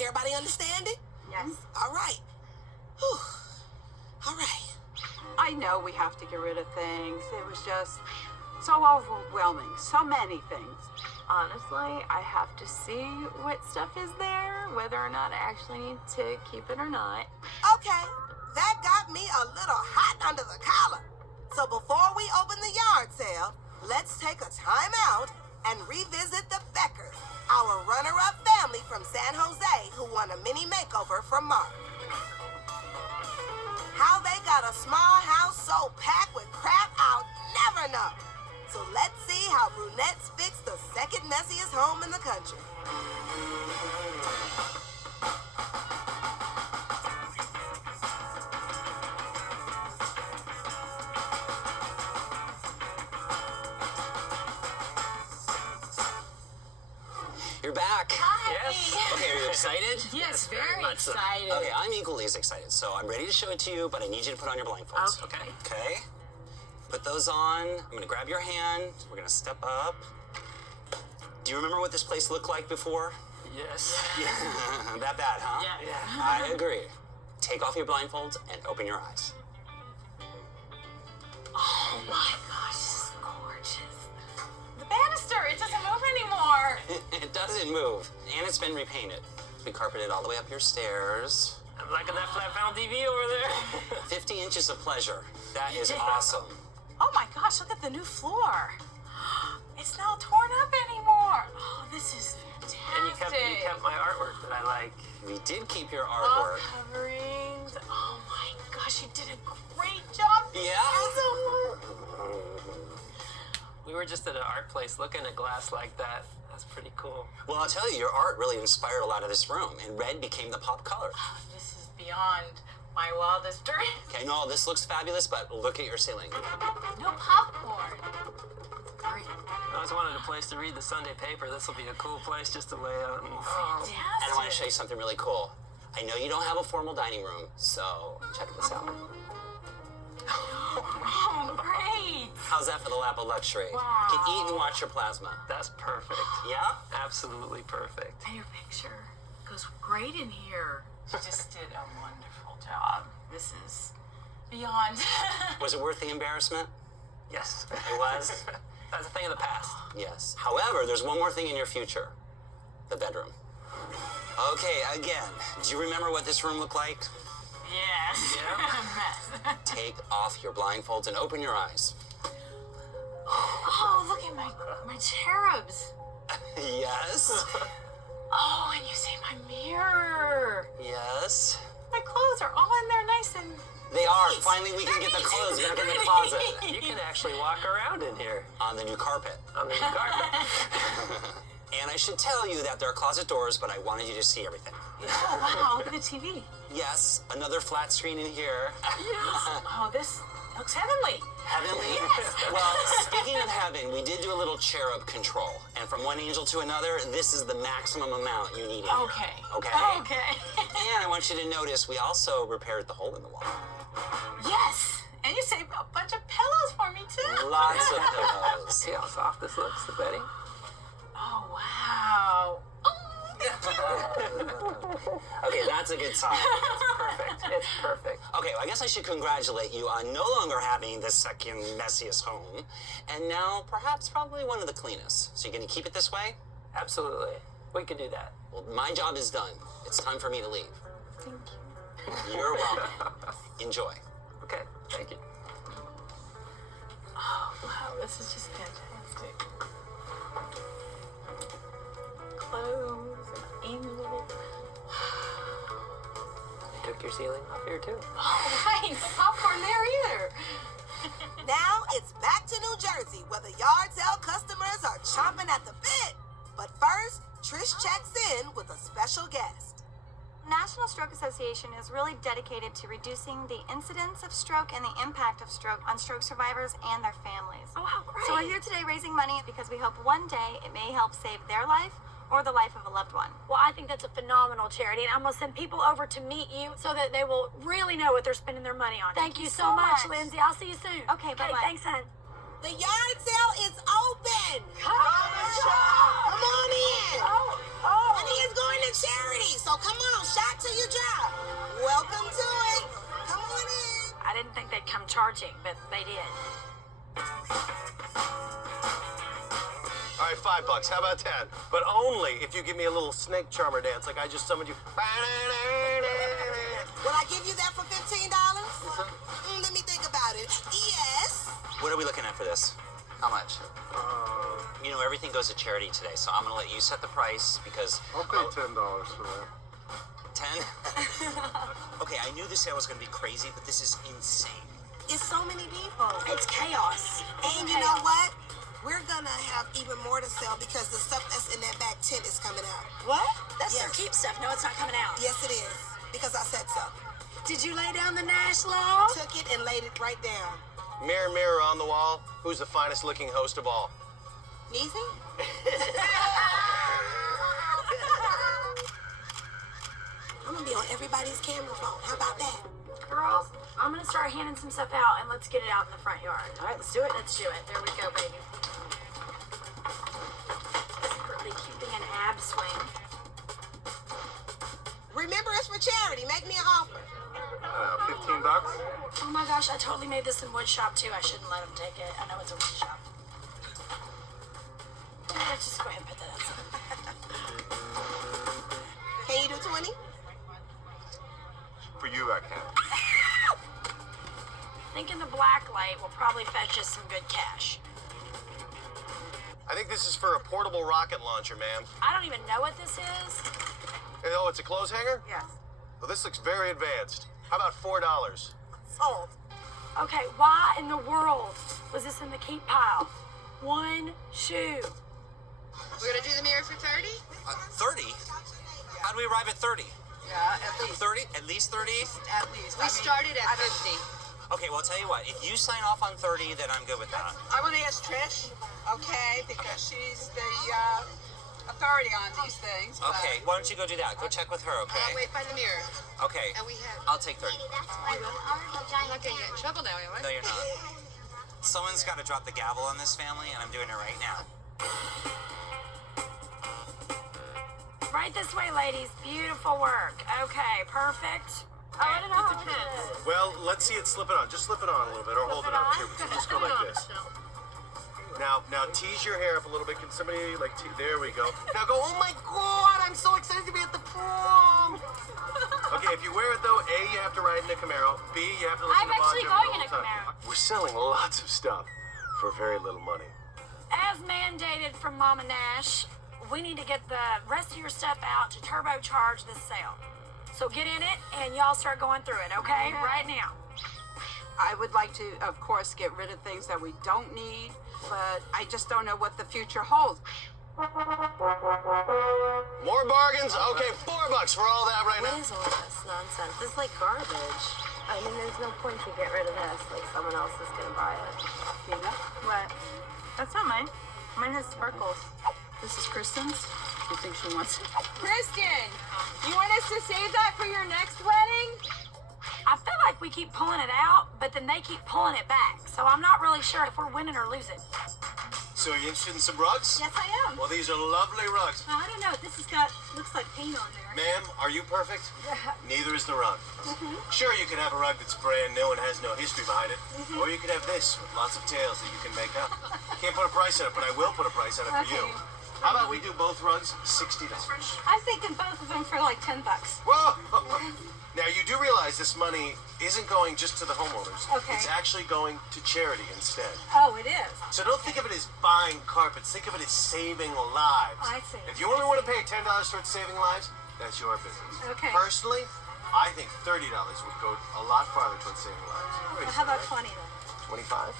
Everybody understand it? Yes. All right. Whew. All right. I know we have to get rid of things. It was just so overwhelming. So many things. Honestly, I have to see what stuff is there, whether or not I actually need to keep it or not. Okay, that got me a little hot under the collar. So before we open the yard sale, let's take a time out and revisit the Beckers, our runner-up family from San Jose who won a mini makeover from Mark. How they got a small house so packed with crap, I'll never know. So let's see how brunettes fix the second messiest home in the country. You're back. Hi. Yes. Okay, are you excited? Yes, very very much so. excited. Okay, I'm equally as excited. So I'm ready to show it to you, but I need you to put on your blindfolds. Okay. Okay. Put those on. I'm gonna grab your hand. We're gonna step up. Do you remember what this place looked like before? Yes. Yeah. That bad, huh? Yeah. I agree. Take off your blindfolds and open your eyes. Oh my gosh, this is gorgeous. The banister, it doesn't move anymore. It doesn't move, and it's been repainted. We carpeted all the way up your stairs. I'm liking that flat panel TV over there. 50 inches of pleasure. That is awesome. Oh my gosh, look at the new floor. It's not torn up anymore. Oh, this is fantastic. And you kept my artwork that I like. We did keep your Wall artwork. coverings. Oh my gosh, you did a great job. Yeah. We were just at an art place looking at glass like that. That's pretty cool. Well, I'll tell you, your art really inspired a lot of this room, and red became the pop color. Oh, this is beyond my wildest dreams. Okay, no, this looks fabulous, but look at your ceiling. No popcorn. I always wanted a place to read the Sunday paper. This will be a cool place just to lay out. And, Fantastic. And I want to show you something really cool. I know you don't have a formal dining room, so check this out. Oh, great. How's that for the lap of luxury? Wow. You can eat and watch your plasma. That's perfect. Yeah? Absolutely perfect. And your picture goes great in here. You just did a wonderful job. This is beyond. Was it worth the embarrassment? Yes. It was? That's a thing of the past. Yes. However, there's one more thing in your future. The bedroom. Okay, again, do you remember what this room looked like? Yes. Yeah. A mess. Take off your blindfolds and open your eyes. Oh, look at my cherubs. Yes. Oh, and you see my mirror. Yes. My clothes are all in there nice and They are. Finally, we can get the clothes back in the closet. You can actually walk around in here. On the new carpet. On the new carpet. And I should tell you that there are closet doors, but I wanted you to see everything. Oh, wow, look at the TV. Yes, another flat screen in here. Oh, this looks heavenly. Heavenly? Yes. Well, speaking of heaven, we did do a little cherub control. And from one angel to another, this is the maximum amount you need in here. Okay. Okay? Okay. And I want you to notice we also repaired the hole in the wall. Yes. And you saved a bunch of pillows for me, too. Lots of pillows. See how soft this looks, the bedding? Oh, wow. Okay, that's a good sign. Perfect. It's perfect. Okay, well, I guess I should congratulate you on no longer having the second messiest home, and now perhaps probably one of the cleanest. So you're gonna keep it this way? Absolutely. We could do that. Well, my job is done. It's time for me to leave. Thank you. You're welcome. Enjoy. Okay, thank you. Oh, wow, this is just fantastic. Clothes and angels. You took your ceiling off here, too. Oh, right. No popcorn there either. Now it's back to New Jersey, where the yard sale customers are chomping at the bit. But first, Trish checks in with a special guest. National Stroke Association is really dedicated to reducing the incidence of stroke and the impact of stroke on stroke survivors and their families. Oh, how great. So we're here today raising money because we hope one day it may help save their life or the life of a loved one. Well, I think that's a phenomenal charity, and I'm going to send people over to meet you so that they will really know what they're spending their money on. Thank you so much, Lindsay. I'll see you soon. Okay, bye-bye. Thanks, hon. The yard sale is open. Come Come on in. Oh. Money is going to charity, so come on, shop till you drop. Welcome to it. Come on in. I didn't think they'd come charging, but they did. All right, $5. How about 10? But only if you give me a little snake charmer dance like I just summoned you. Will I give you that for $15? Let me think about it. Yes. What are we looking at for this? How much? You know, everything goes to charity today, so I'm gonna let you set the price because... I'll pay $10 for that. 10? Okay, I knew this sale was gonna be crazy, but this is insane. It's so many people. It's chaos. And you know what? We're gonna have even more to sell because the stuff that's in that back tent is coming out. What? That's Yes. their keep stuff. No, it's not coming out. Yes, it is. Because I said so. Did you lay down the Nash law? Took it and laid it right down. Mirror, mirror on the wall, who's the finest looking host of all? Niecy? I'm gonna be on everybody's camera phone. How about that? Girls, I'm going to start handing some stuff out, and let's get it out in the front yard. All right, let's do it. Let's do it. There we go, baby. Secretly keeping an ab swing. Remember, it's for charity. Make me an offer. $15? Oh my gosh, I totally made this in wood shop too. I shouldn't let them take it. I know it's a wood shop. Let's just go ahead and put that outside. Can you do 20? For you, I can. Thinking the black light will probably fetch us some good cash. I think this is for a portable rocket launcher, ma'am. I don't even know what this is. Oh, it's a clothes hanger? Yes. Well, this looks very advanced. How about $4? Sold. Okay, why in the world was this in the keep pile? One shoe. We're gonna do the mirror for 30? 30? How do we arrive at 30? Yeah, at least. 30? At least 30? At least. We started at 50. Okay, well, I'll tell you what. If you sign off on 30, then I'm good with that. I want to ask Trish, okay, because she's the authority on these things. but- Okay, why don't you go do that? Go check with her, I'll okay? wait by the mirror. Okay, And we have. I'll take 30. I'm not gonna get in trouble now, am I? No, you're not. Someone's got to drop the gavel on this family, and I'm doing it right now. Right this way, ladies. Beautiful work. Okay, perfect. Oh, I don't know how to do this. Well, let's see it slip it on. Just slip it on a little bit, or hold it up. Here, just go like this. Now tease your hair up a little bit. Can somebody there we go. Now go, oh my God, I'm so excited to be at the prom. Okay, if you wear it though, A, you have to ride in a Camaro. B, you have to listen I'm to Bon actually Jovi going the in a whole time. Camaro. We're selling lots of stuff for very little money. As mandated from Mama Nash, we need to get the rest of your stuff out to turbocharge this sale. So get in it and y'all start going through it, okay? Right now. I would like to, of course, get rid of things that we don't need, but I just don't know what the future holds. More bargains? Okay, $4 for all that right What now. is all this nonsense? This is like garbage. I mean, there's no point to get rid of this. Like, someone else is gonna buy it. Tina? What? That's not mine. Mine has sparkles. This is Kristen's? You think she wants it? Kristen, you want us to save that for your next wedding? I feel like we keep pulling it out, but then they keep pulling it back. So I'm not really sure if we're winning or losing. So you interested in some rugs? Yes, I am. Well, these are lovely rugs. I don't know. This looks like paint on there. Ma'am, are you perfect? Neither is the rug. Sure, you could have a rug that's brand new and has no history behind it. Or you could have this with lots of tails that you can make up. Can't put a price on it, but I will put a price on it for you. How about we do both rugs? $60. I'm thinking both of them for like $10. Whoa! Now, you do realize this money isn't going just to the homeowners. Okay. It's actually going to charity instead. Oh, it is. So don't think of it as buying carpets. Think of it as saving lives. I see. If you only want to pay $10 towards saving lives, that's your business. Okay. Personally, I think $30 would go a lot farther towards saving lives. Well, how about 20 then? 25?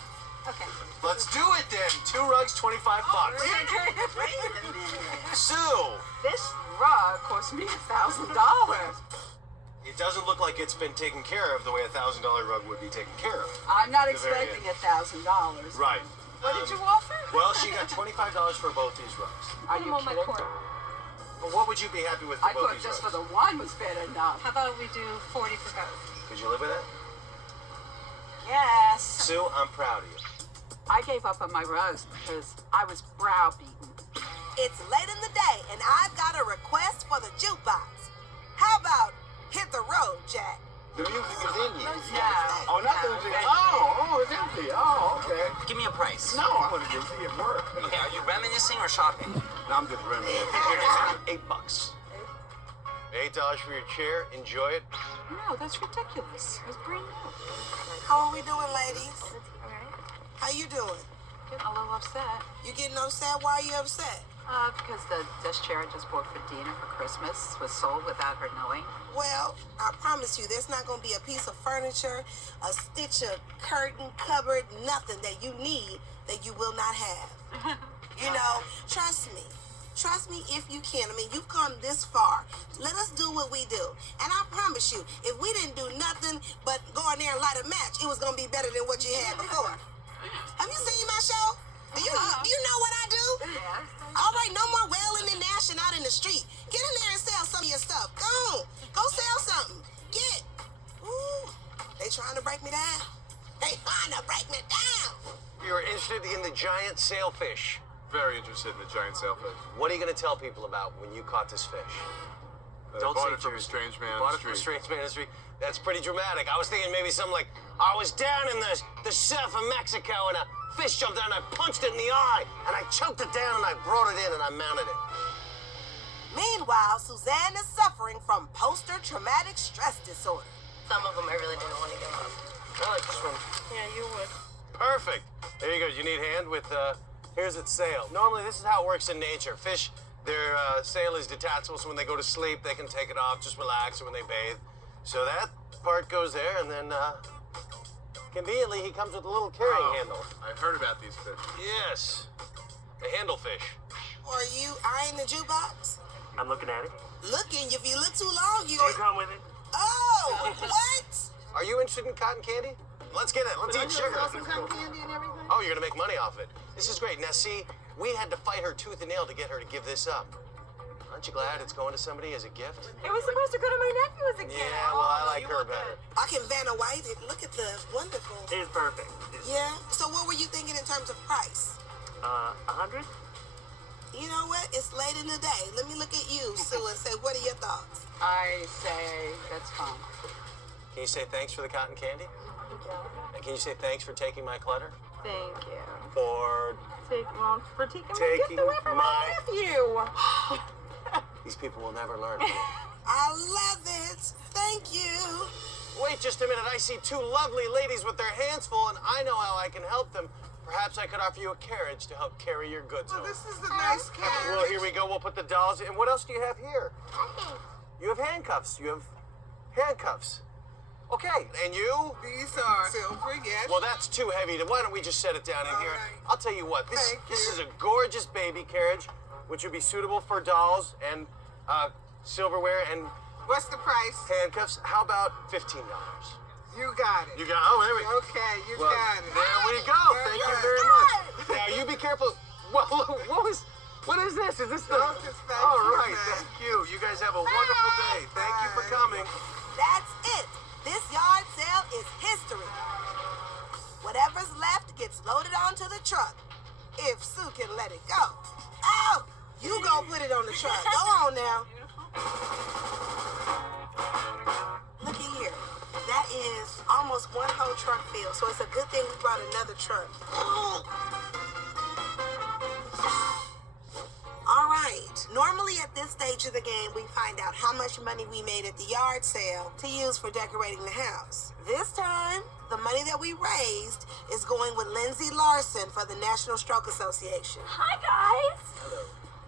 Okay. Let's do it then. 2 rugs, $25. Wait a minute. Sue! This rug cost me $1,000. It doesn't look like it's been taken care of the way a $1,000 rug would be taken care of. I'm not The very expecting $1,000. Right. What did you offer? Well, she got $25 for both these rugs. Are you on my kidding? court. Well, what would you be happy with for I both thought these just rugs? for the one was bad enough. How about we do 40 for both? Could you live with that? Yes. Sue, I'm proud of you. I gave up on my rugs because I was browbeaten. It's late in the day, and I've got a request for the jukebox. How about hit the road, Jack? The music is in here. Yeah. Oh, not the music. Oh, it's empty. Oh, okay. Give me a price. No, I want to see it work. Okay, are you reminiscing or shopping? No, I'm just reminiscing. $8. $8 for your chair. Enjoy it. No, that's ridiculous. It was brand new. How are we doing, ladies? Alright. How you doing? Getting a little upset. You getting upset? Why are you upset? Because this chair I just bought for Dina for Christmas was sold without her knowing. Well, I promise you, there's not going to be a piece of furniture, a stitch of curtain, cupboard, nothing that you need that you will not have. You know, trust me. Trust me if you can. I mean, you've come this far. Let us do what we do. And I promise you, if we didn't do nothing but go in there and light a match, it was going to be better than what you had before. Have you seen my show? Do you know what I do? Yes. All right, no more wailing and gnashing out in the street. Get in there and sell some of your stuff. Go on. Go sell something. Get. Ooh, they trying to break me down. They trying to break me down. You're interested in the giant sailfish. Very interested in the giant sailfish. What are you going to tell people about when you caught this fish? Bought say it from a yours. strange man on Bought the it from a street. strange man in the street. That's pretty dramatic. I was thinking maybe something like, I was down in the south of Mexico and a fish jumped out and I punched it in the eye and I choked it down and I brought it in and I mounted it. Meanwhile, Suzanne is suffering from post-traumatic stress disorder. Some of them I really didn't want to give up. I like this one. Yeah, you would. Perfect. There you go. You need a hand with, here's its sail. Normally, this is how it works in nature. Fish, their sail is detachable, so when they go to sleep, they can take it off, just relax, or when they bathe. So that part goes there, and then, conveniently, he comes with a little carrying handle. I've heard about these fish. Yes. A handle fish. Are you eyeing the jukebox? I'm looking at it. Looking, if you look too long, you... Don't come with it. Oh, what? Are you interested in cotton candy? Let's get it. Let's eat sugar. candy and everything? Oh, you're gonna make money off it. This is great. Now, see, we had to fight her tooth and nail to get her to give this up. Aren't you glad it's going to somebody as a gift? It was supposed to go to my nephew as a gift. Yeah, well, I like her better. I can Vanna White it. Look at the wonderful. It's perfect. Yeah. So what were you thinking in terms of price? 100? You know what? It's late in the day. Let me look at you, Sue, and say, what are your thoughts? I say that's fine. Can you say thanks for the cotton candy? And can you say thanks for taking my clutter? Thank you. For For taking my taking gift away from my nephew. These people will never learn. I love it. Thank you. Wait just a minute. I see two lovely ladies with their hands full, and I know how I can help them. Perhaps I could offer you a carriage to help carry your goods home. This is a nice carriage. Well, here we go. We'll put the dolls in. And what else do you have here? You have handcuffs. You have handcuffs. Okay, and you? These are silver, yes. Well, that's too heavy. Why don't we just set it down in All here? right. I'll tell you what, this Thank is you. a gorgeous baby carriage, which would be suitable for dolls and silverware and What's the price? handcuffs. How about $15? You got it. You got, oh, there we go. Okay, you Well, got it. there we go. Thank you very much. Now, you be careful. Well, what is this? Is this the... Oh, just thank All you, right, man. thank you. You guys have a wonderful day. Thank you for coming. That's it. This yard sale is history. Whatever's left gets loaded onto the truck. If Sue can let it go. Oh, you gonna put it on the truck. Go on now. Looky here. That is almost one whole truck filled, so it's a good thing we brought another truck. All right. Normally at this stage of the game, we find out how much money we made at the yard sale to use for decorating the house. This time, the money that we raised is going with Lindsay Larson for the National Stroke Association. Hi, guys. Hello.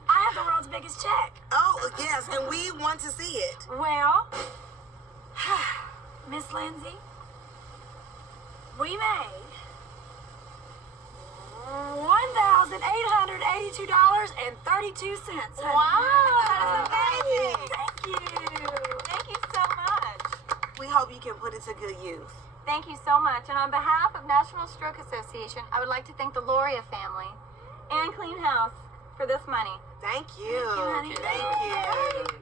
I have the world's biggest check. Oh, yes, and we want to see it. Well, Miss Lindsay, we made $1,882.32. Wow, that is amazing. Thank you. Thank you so much. We hope you can put it to good use. Thank you so much. And on behalf of National Stroke Association, I would like to thank the Loria family and Clean House for this money. Thank you. Thank you, honey. Thank you.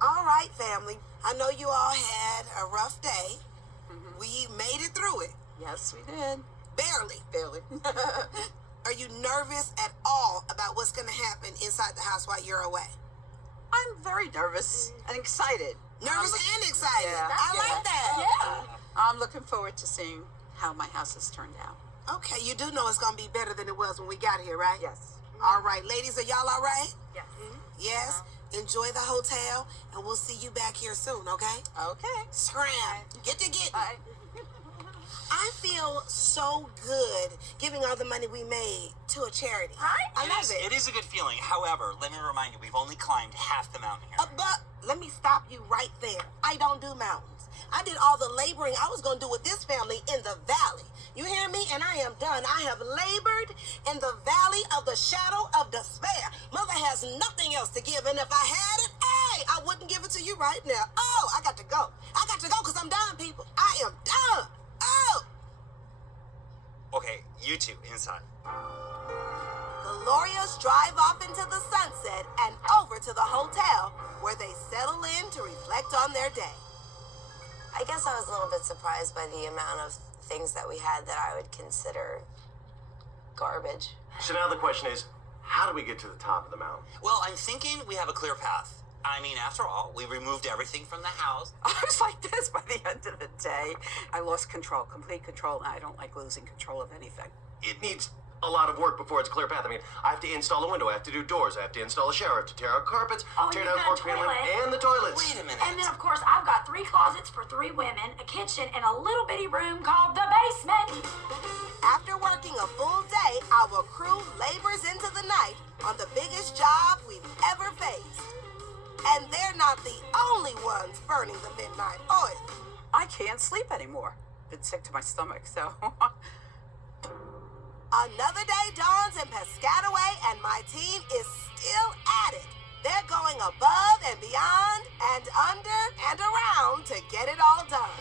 All right, family. I know you all had a rough day. We made it through it. Yes, we did. Barely. Barely. Are you nervous at all about what's going to happen inside the house while you're away? I'm very nervous and excited. Nervous and excited. Yeah. I like that. Yeah. I'm looking forward to seeing how my house has turned out. Okay, you do know it's going to be better than it was when we got here, right? Yes. All right, ladies, are y'all all right? Yes. Yes? Enjoy the hotel, and we'll see you back here soon, okay? Okay. Scram. Get to getting. Bye. I feel so good giving all the money we made to a charity. Right? I love it. It is a good feeling. However, let me remind you, we've only climbed half the mountain here. But let me stop you right there. I don't do mountains. I did all the laboring I was going to do with this family in the valley. You hear me? And I am done. I have labored in the valley of the shadow of despair. Mother has nothing else to give, and if I had it, hey, I wouldn't give it to you right now. Oh, I got to go. I got to go because I'm done, people. I am done. Oh. Okay, you two, inside. The Lorias drive off into the sunset and over to the hotel where they settle in to reflect on their day. I guess I was a little bit surprised by the amount of things that we had that I would consider garbage. So now the question is, how do we get to the top of the mountain? Well, I'm thinking we have a clear path. I mean, after all, we removed everything from the house. I was like this by the end of the day. I lost control, complete control, and I don't like losing control of anything. It needs a lot of work before it's a clear path. I mean, I have to install a window, I have to do doors, I have to install a shower, I have to tear out carpets, Oh, tear and down you've floor got a paneling, toilet. and the toilets. Wait a minute. And then, of course, I've got 3 closets for 3 women, a kitchen, and a little bitty room called the basement. After working a full day, our crew labors into the night on the biggest job we've ever faced. And they're not the only ones burning the midnight oil. I can't sleep anymore. Been sick to my stomach, so. Another day dawns in Piscataway, and my team is still at it. They're going above and beyond and under and around to get it all done.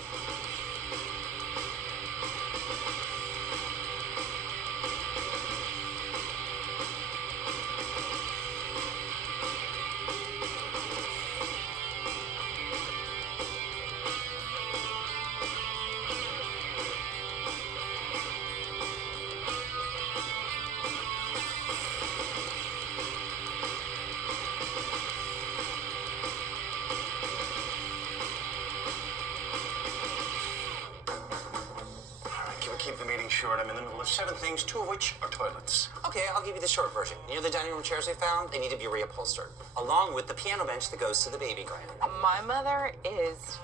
Keep the meeting short. I'm in the middle of 7 things, 2 of which are toilets. Okay, I'll give you the short version. Near the dining room chairs we found, they need to be reupholstered, along with the piano bench that goes to the baby grand. My mother is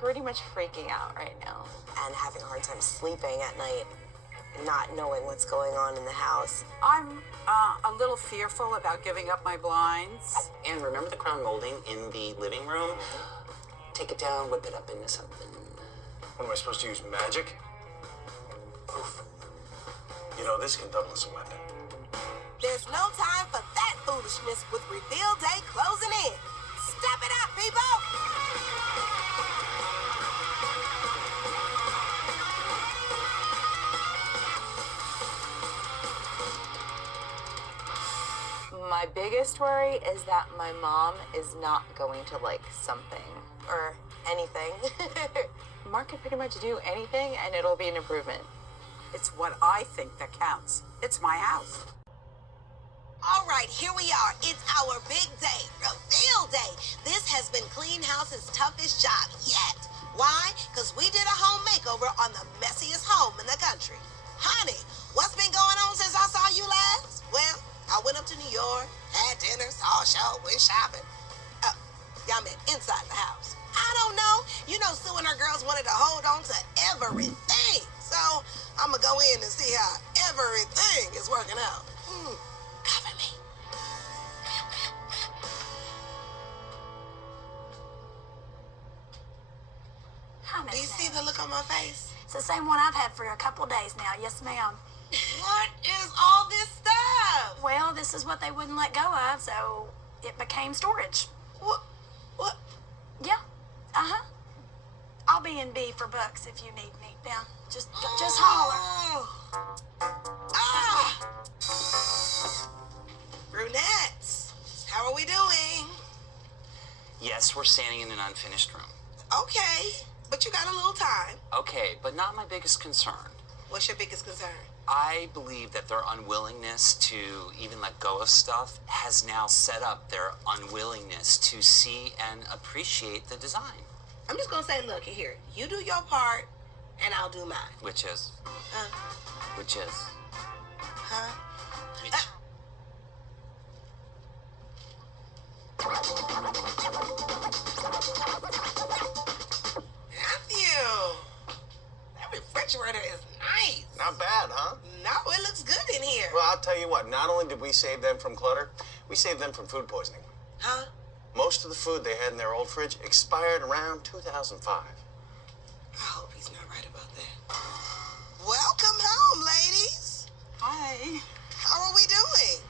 pretty much freaking out right now. And having a hard time sleeping at night, not knowing what's going on in the house. I'm a little fearful about giving up my blinds. And remember the crown molding in the living room? take it down, whip it up into something. What am I supposed to use, magic? Oof. You know, this can double as a weapon. There's no time for that foolishness with reveal day closing in. Step it up, people! My biggest worry is that my mom is not going to like something. Or anything. Mark can pretty much do anything and it'll be an improvement. It's what I think that counts. It's my house. All right, here we are. It's our big day, reveal day. This has been Clean House's toughest job yet. Why? Because we did a home makeover on the messiest home in the country. Honey, what's been going on since I saw you last? Well, I went up to New York, had dinner, saw a show, went shopping. Y'all meant inside the house. I don't know. You know, Sue and her girls wanted to hold on to everything. So I'm going to go in and see how everything is working out. Cover me. Hi, Miss Do you see Nash. the look on my face? It's the same one I've had for a couple days now. Yes, ma'am. What is all this stuff? Well, this is what they wouldn't let go of, so it became storage. What? Yeah. Uh-huh. I'll be in B for books if you need me. Yeah. Just holler. Brunettes, how are we doing? Yes, we're standing in an unfinished room. Okay, but you got a little time. Okay, but not my biggest concern. What's your biggest concern? I believe that their unwillingness to even let go of stuff has now set up their unwillingness to see and appreciate the design. I'm just gonna say, look here, you do your part, and I'll do mine. Which is? Huh? Which is? Huh? Matthew, that refrigerator is nice. Not bad, huh? No, it looks good in here. Well, I'll tell you what, not only did we save them from clutter, we saved them from food poisoning. Huh? Most of the food they had in their old fridge expired around 2005. I hope he's not right about that. Welcome home, ladies. Hi. How are we doing?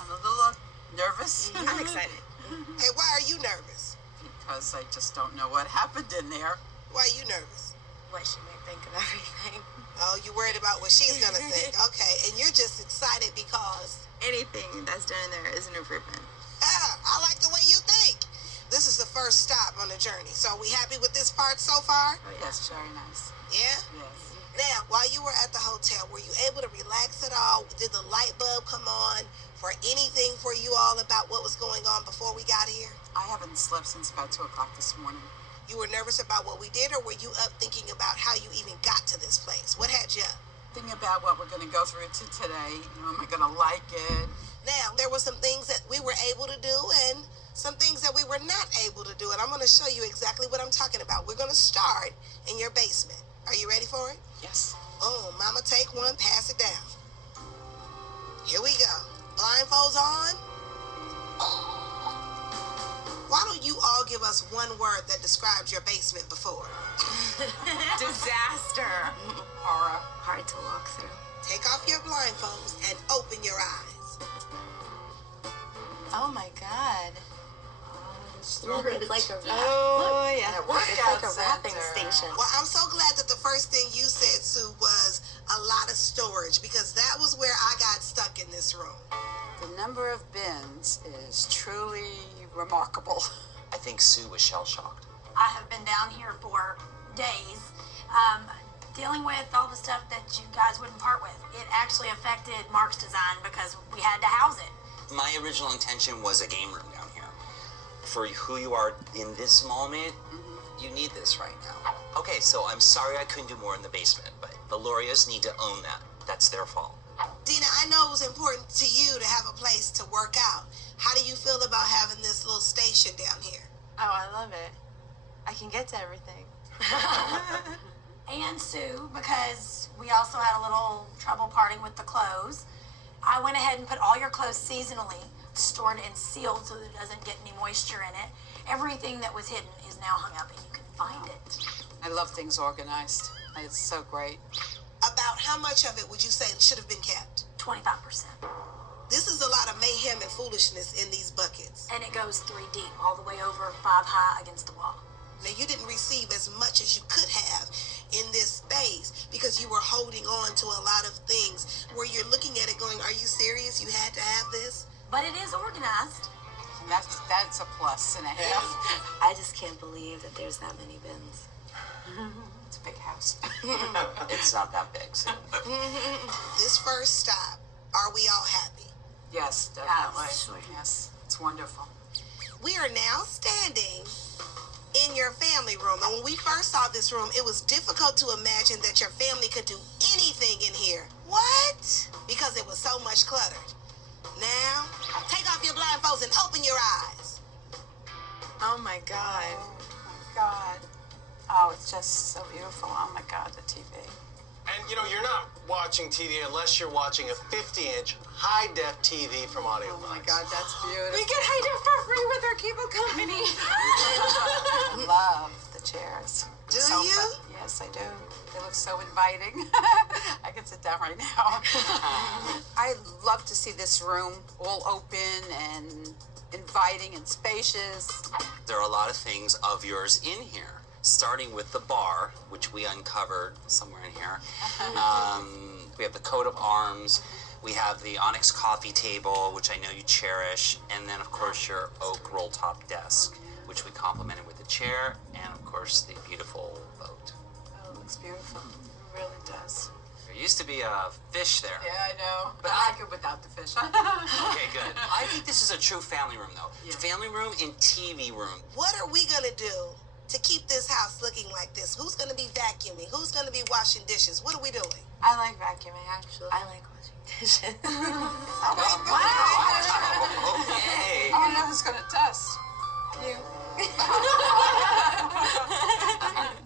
I'm a little nervous. I'm excited. Hey, why are you nervous? Because I just don't know what happened in there. Why are you nervous? What she may think of everything. Oh, you worried about what she's gonna think. Okay, and you're just excited because Anything that's done in there is an improvement. I like the way you think. This is the first stop on the journey. So are we happy with this part so far? Oh, yes, very nice. Yeah? Yes. Now, while you were at the hotel, were you able to relax at all? Did the light bulb come on for anything for you all about what was going on before we got here? I haven't slept since about 2 o'clock this morning. You were nervous about what we did, or were you up thinking about how you even got to this place? What had you up? Thinking about what we're going to go through today. You know, am I going to like it? Now, there were some things that we were able to do and some things that we were not able to do, and I'm going to show you exactly what I'm talking about. We're going to start in your basement. Are you ready for it? Yes. Oh, mama, take one, pass it down. Here we go. Blindfolds on. Why don't you all give us one word that describes your basement before? Disaster. Horror. Hard to walk through. Take off your blindfolds and open your eyes. Oh my God. Look, it's like a wrap. Oh, Look, yeah. it's like a wrapping center. station. Well, I'm so glad that the first thing you said, Sue, was a lot of storage, because that was where I got stuck in this room. The number of bins is truly remarkable. I think Sue was shell-shocked. I have been down here for days, dealing with all the stuff that you guys wouldn't part with. It actually affected Mark's design because we had to house it. My original intention was a game room down here. For who you are in this moment, you need this right now. Okay, so I'm sorry I couldn't do more in the basement, but the Lorias need to own that. That's their fault. Dina, I know it was important to you to have a place to work out. How do you feel about having this little station down here? Oh, I love it. I can get to everything. And Sue, because we also had a little trouble parting with the clothes. I went ahead and put all your clothes seasonally, stored and sealed so that it doesn't get any moisture in it. Everything that was hidden is now hung up and you can find it. I love things organized. It's so great. About how much of it would you say should have been kept? 25%. This is a lot of mayhem and foolishness in these buckets. And it goes 3 deep, all the way over 5 high against the wall. Now, you didn't receive as much as you could have in this space because you were holding on to a lot of things where you're looking at it going, are you serious? You had to have this? But it is organized. And that's a plus and a half. I just can't believe that there's that many bins. It's a big house. It's not that big. So. This first stop, are we all happy? Yes, definitely. Sure. Yes, it's wonderful. We are now standing in your family room. And when we first saw this room, it was difficult to imagine that your family could do anything in here. What? Because it was so much cluttered. Now, take off your blindfolds and open your eyes. Oh my God. Oh my God. Oh, it's just so beautiful. Oh my God, the TV. And you know, you're not watching TV unless you're watching a 50-inch high-def TV from Audio Oh my God, that's beautiful. We get high def for free with our cable company. I love the chairs. Do So you? fun. Yes, I do. They look so inviting. I can sit down right now. I love to see this room all open and inviting and spacious. There are a lot of things of yours in here. Starting with the bar, which we uncovered somewhere in here. We have the coat of arms. We have the onyx coffee table, which I know you cherish. And then, of course, your oak roll-top desk, which we complemented with a chair. And, of course, the beautiful boat. Oh, it looks beautiful. It really does. There used to be a fish there. Yeah, I know. But I like it without the fish. Okay, good. I think this is a true family room, though. Yeah. Family room and TV room. What are we gonna do to keep this house looking like this? Who's gonna be vacuuming? Who's gonna be washing dishes? What are we doing? I like vacuuming, actually. I like washing dishes. Wow. Okay. Oh, no, who's gonna dust? You.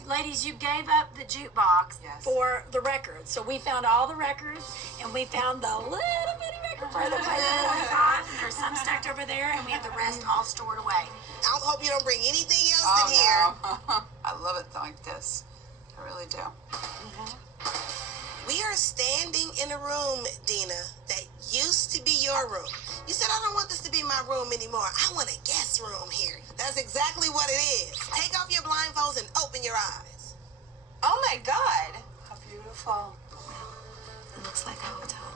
Ladies, you gave up the jukebox Yes. for the records. So we found all the records, and we found the little bitty record player that plays the 45, and there's some stacked over there, and we have the rest all stored away. I hope you don't bring anything else Oh, in here. no. I love it like this. I really do. We are standing in a room, Dina, that used to be your room. You said, I don't want this to be my room anymore. I want a guest room here. That's exactly what it is. Take off your blindfolds and open your eyes. Oh my God. How beautiful. It looks like a hotel.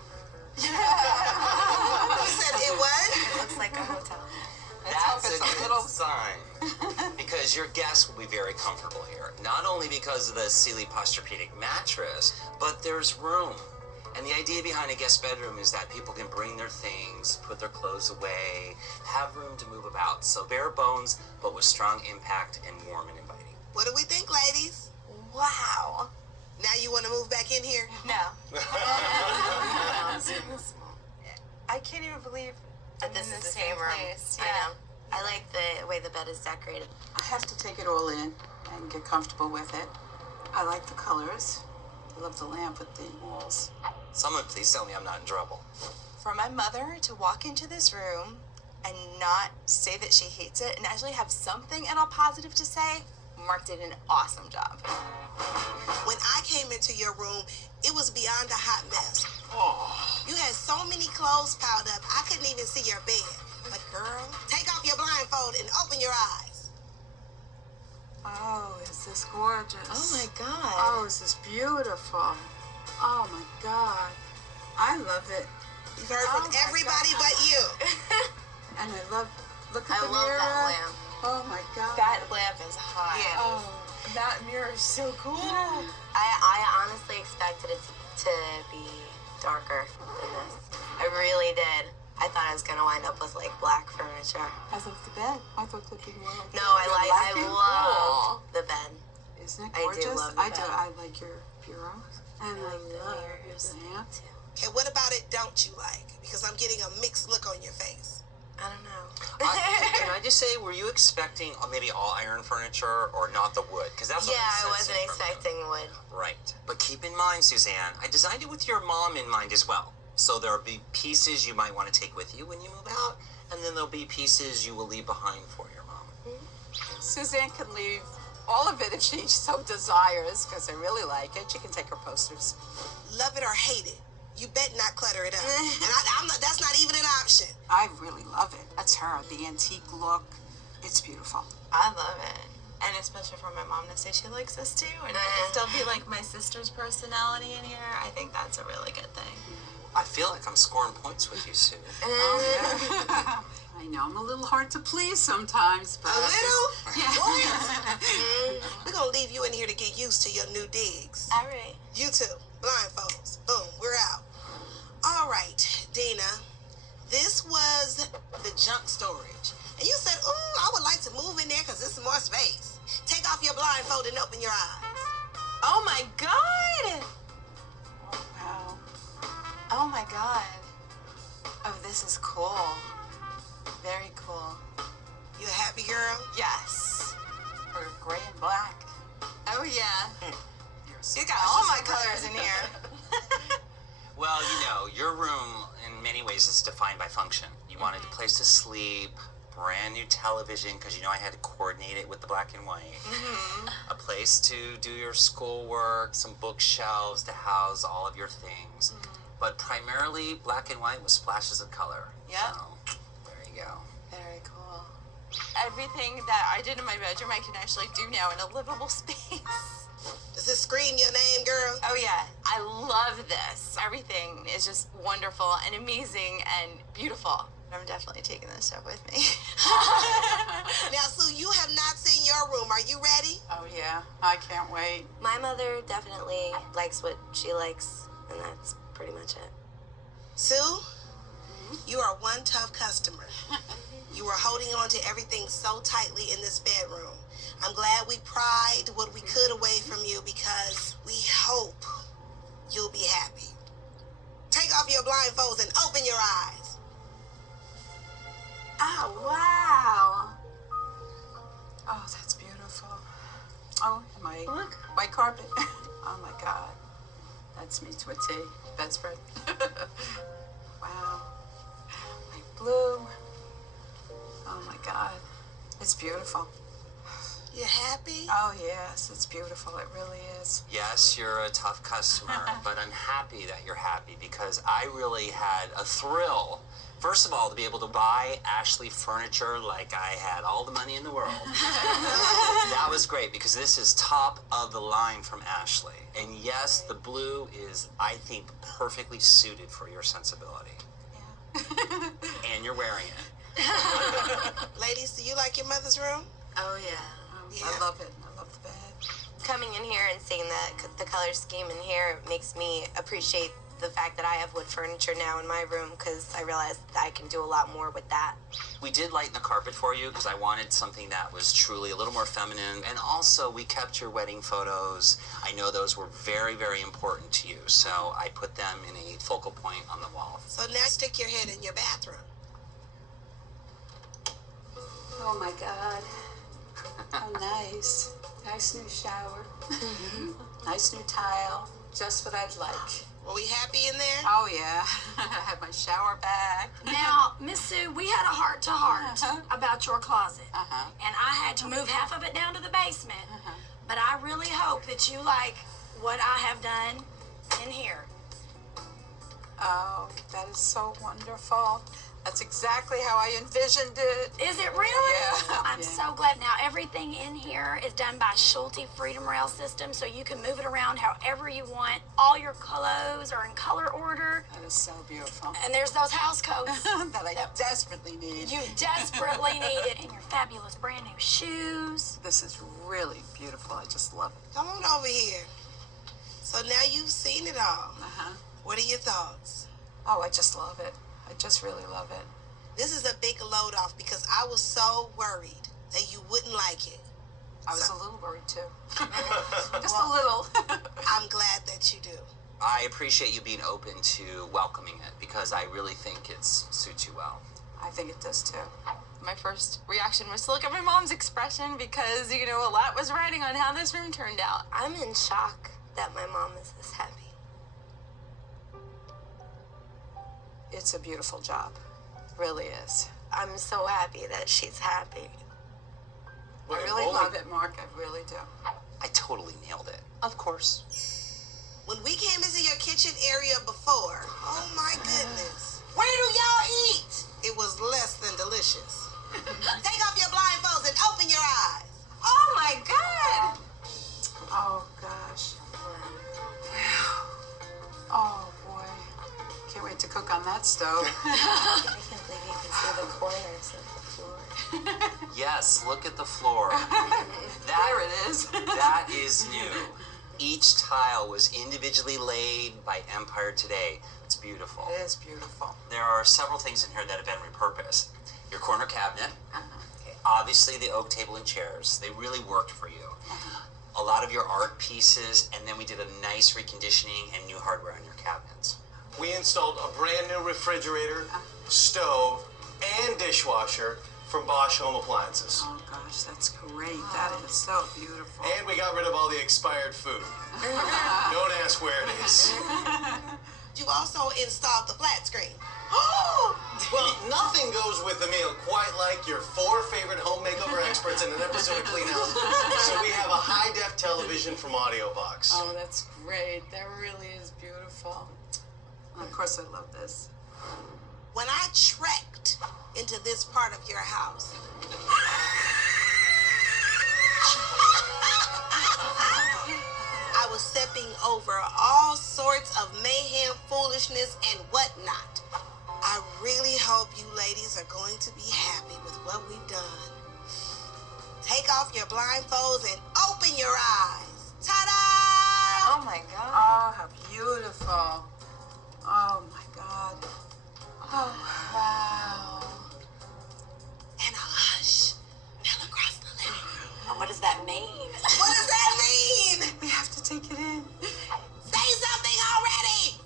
You said it what? It looks like a hotel. Let's hope That's it's a a good little. sign. Because your guests will be very comfortable here. Not only because of the Sealy Posturepedic mattress, but there's room. And the idea behind a guest bedroom is that people can bring their things, put their clothes away, have room to move about. So bare bones, but with strong impact and warm and inviting. What do we think, ladies? Wow. Now you want to move back in here? No. I can't even believe But I'm this in is the the same same room. place. I Yeah. know. I like the way the bed is decorated. I have to take it all in and get comfortable with it. I like the colors. I love the lamp with the walls. Someone please tell me I'm not in trouble. For my mother to walk into this room and not say that she hates it and actually have something at all positive to say, Mark did an awesome job. When I came into your room, it was beyond a hot mess. Oh. You had so many clothes piled up, I couldn't even see your bed. But girl, take off your blindfold and open your eyes. Oh, is this gorgeous? Oh my God. Oh, is this beautiful? Oh my God. I love it. You've heard from everybody but you. And I love, look at I the love mirror. that lamp. Oh my God. That lamp is hot. Yeah. Oh. That mirror is so cool. I honestly expected it to be darker than this. I really did. I thought I was gonna wind up with like black furniture. I love the bed. I thought that'd be more like No, that. I You it? love the bed. Isn't it I do gorgeous? love the I do. bed. I like your bureau. And I like the love mirrors your lamp. too. Okay, what about it don't you like? Because I'm getting a mixed look on your face. I don't know. Can I just say, were you expecting maybe all iron furniture or not the wood? Because that's what Yeah, I'm I wasn't sensing from you. expecting wood. Right. But keep in mind, Suzanne, I designed it with your mom in mind as well. So there'll be pieces you might want to take with you when you move out, and then there'll be pieces you will leave behind for your mom. Suzanne can leave all of it if she so desires, because I really like it. She can take her posters. Love it or hate it, you bet not clutter it up. And I'm not, that's not even an option. I really love it. That's her, the antique look. It's beautiful. I love it. And especially for my mom to say she likes this too, and it can still be like my sister's personality in here. I think that's a really good thing. I feel like I'm scoring points with you, Sue. Oh, yeah. I know I'm a little hard to please sometimes, but... A little? Yeah. We're gonna leave you in here to get used to your new digs. All right. You too. Blindfolds. Boom, we're out. All right, Dina. This was the junk storage. And you said, ooh, I would like to move in there because there's more space. Take off your blindfold and open your eyes. Oh my God! Wow. Oh my God. Oh, this is cool. Very cool. You a happy girl? Yes. Or gray and black. Oh yeah. So You got all my colors in here. Well, you know, your room in many ways is defined by function. You wanted a place to sleep, brand new television, because you know I had to coordinate it with the black and white. A place to do your schoolwork, some bookshelves to house all of your things. But primarily black and white with splashes of color. Yep. So, there you go. Very cool. Everything that I did in my bedroom, I can actually do now in a livable space. Does this scream your name, girl? Oh yeah, I love this. Everything is just wonderful and amazing and beautiful. I'm definitely taking this stuff with me. Now, Sue, you have not seen your room. Are you ready? Oh, yeah. I can't wait. My mother definitely likes what she likes, and that's pretty much it. Sue, you are one tough customer. You were holding on to everything so tightly in this bedroom. I'm glad we pried what we could away from you because we hope you'll be happy. Take off your blindfolds and open your eyes. Oh, wow. Oh, that's beautiful. Oh, my white carpet. Oh, my God. That's me to a T. Bedspread. Wow. My blue. Oh, my God. It's beautiful. You happy? Oh, yes. It's beautiful. It really is. Yes, you're a tough customer, but I'm happy that you're happy because I really had a thrill. First of all, to be able to buy Ashley furniture like I had all the money in the world. That was great because this is top of the line from Ashley. And yes, the blue is, I think, perfectly suited for your sensibility. Yeah. And you're wearing it. Ladies, do you like your mother's room? Oh yeah. I love it. I love the bed. Coming in here and seeing the color scheme in here makes me appreciate the fact that I have wood furniture now in my room because I realized that I can do a lot more with that. We did lighten the carpet for you because I wanted something that was truly a little more feminine. And also, we kept your wedding photos. I know those were very, very important to you. So I put them in a focal point on the wall. So now stick your head in your bathroom. Oh, my God. How nice. Nice new shower. Nice new tile. Just what I'd like. Were we happy in there? Oh, yeah. I had my shower back. Now, Miss Sue, we had a heart-to-heart about your closet. And I had to move half of it down to the basement. But I really hope that you like what I have done in here. Oh, that is so wonderful. That's exactly how I envisioned it. Is it really? Yeah. I'm so glad. Now, everything in here is done by Schulte Freedom Rail System, so you can move it around however you want. All your clothes are in color order. That is so beautiful. And there's those house coats. that I desperately need. You desperately need it. And your fabulous brand new shoes. This is really beautiful. I just love it. Come on over here. So now you've seen it all. What are your thoughts? Oh, I just love it. I just really love it. This is a big load off because I was so worried that you wouldn't like it. I was a little worried too. Just a little. I'm glad that you do. I appreciate you being open to welcoming it because I really think it suits you well. I think it does too. My first reaction was to look at my mom's expression because, you know, a lot was riding on how this room turned out. I'm in shock that my mom is this happy. It's a beautiful job. Really is. I'm so happy that she's happy. I really love it, Mark. I really do. I totally nailed it. Of course. When we came into your kitchen area before, oh my goodness. Where do y'all eat? It was less than delicious. Take off your blindfolds and open your eyes. Oh my God! Oh, gosh. Oh, boy. Can't wait to cook on that stove. I can't believe you can see the corners of the floor. Yes, look at the floor. There it is. That is new. Each tile was individually laid by Empire Today. It's beautiful. It is beautiful. There are several things in here that have been repurposed. Your corner cabinet, obviously the oak table and chairs. They really worked for you. A lot of your art pieces, and then we did a nice reconditioning and new hardware on your cabinets. We installed a brand new refrigerator, stove, and dishwasher from Bosch Home Appliances. Oh, gosh, that's great. That is so beautiful. And we got rid of all the expired food. Don't ask where it is. You also installed the flat screen. Well, nothing goes with a meal quite like your 4 favorite home makeover experts in an episode of Clean House. So we have a high-def television from AudioBox. Oh, that's great. That really is beautiful. And of course, I love this. When I trekked into this part of your house, I was stepping over all sorts of mayhem, foolishness, and whatnot. I really hope you ladies are going to be happy with what we've done. Take off your blindfolds and open your eyes. Ta-da! Oh my God. Oh, how beautiful. Oh, my God. Oh, wow. And a hush fell across the living room. What does that mean? What does that mean? We have to take it in. Say something already!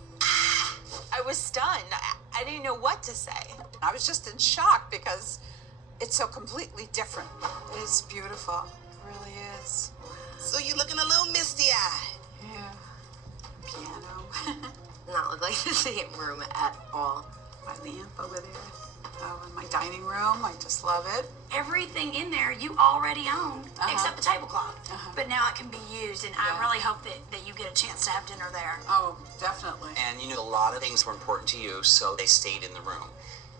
I was stunned. I didn't know what to say. I was just in shock because it's so completely different. It is beautiful. It really is. So you're looking a little misty-eyed. Yeah. Piano. Not look like the same room at all. My lamp over there. Oh, in my dining room. I just love it. Everything in there you already own, except the tablecloth. But now it can be used, and I really hope that you get a chance to have dinner there. Oh, definitely. And you know, a lot of things were important to you, so they stayed in the room.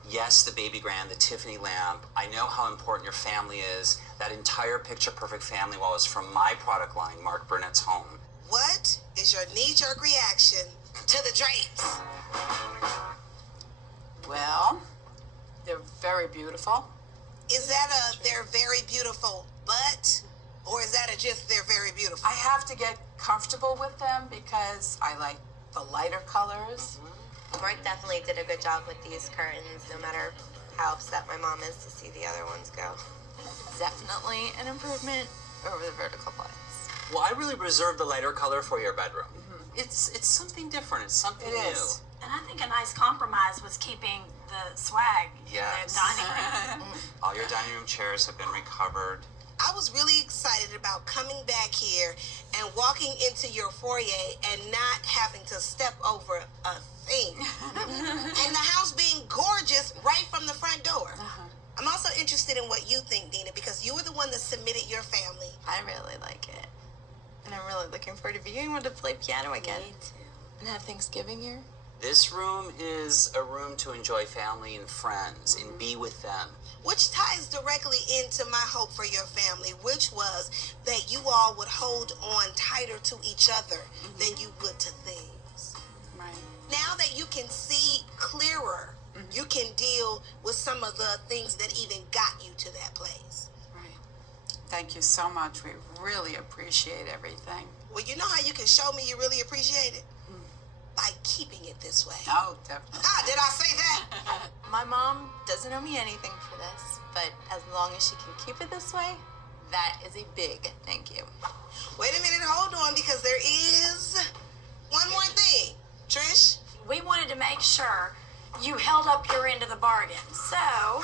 Yes, the baby grand, the Tiffany lamp. I know how important your family is. That entire Picture Perfect family wall is from my product line, Mark Burnett's home. What is your knee-jerk reaction to the drapes? Well, they're very beautiful. Is that a they're very beautiful but, or is that a just they're very beautiful? I have to get comfortable with them because I like the lighter colors. Mark definitely did a good job with these curtains, no matter how upset my mom is to see the other ones go. Definitely an improvement over the vertical blinds. Well, I really reserved the lighter color for your bedroom. It's something different. It's something It new. is. And I think a nice compromise was keeping the swag Yes. in the dining room. All your dining room chairs have been recovered. I was really excited about coming back here and walking into your foyer and not having to step over a thing. And the house being gorgeous right from the front door. I'm also interested in what you think, Dina, because you were the one that submitted your family. I really like it. And I'm really looking forward to being able to play piano again. Me too. And have Thanksgiving here. This room is a room to enjoy family and friends and be with them. Which ties directly into my hope for your family, which was that you all would hold on tighter to each other than you would to things. Right. Now that you can see clearer, you can deal with some of the things that even got you to that place. Right. Thank you so much. We really appreciate everything. Well, you know how you can show me you really appreciate it? By keeping it this way. Oh, definitely. Ah, did I say that? My mom doesn't owe me anything for this, but as long as she can keep it this way, that is a big thank you. Wait a minute, hold on, because there is one more thing. Trish? We wanted to make sure you held up your end of the bargain. So,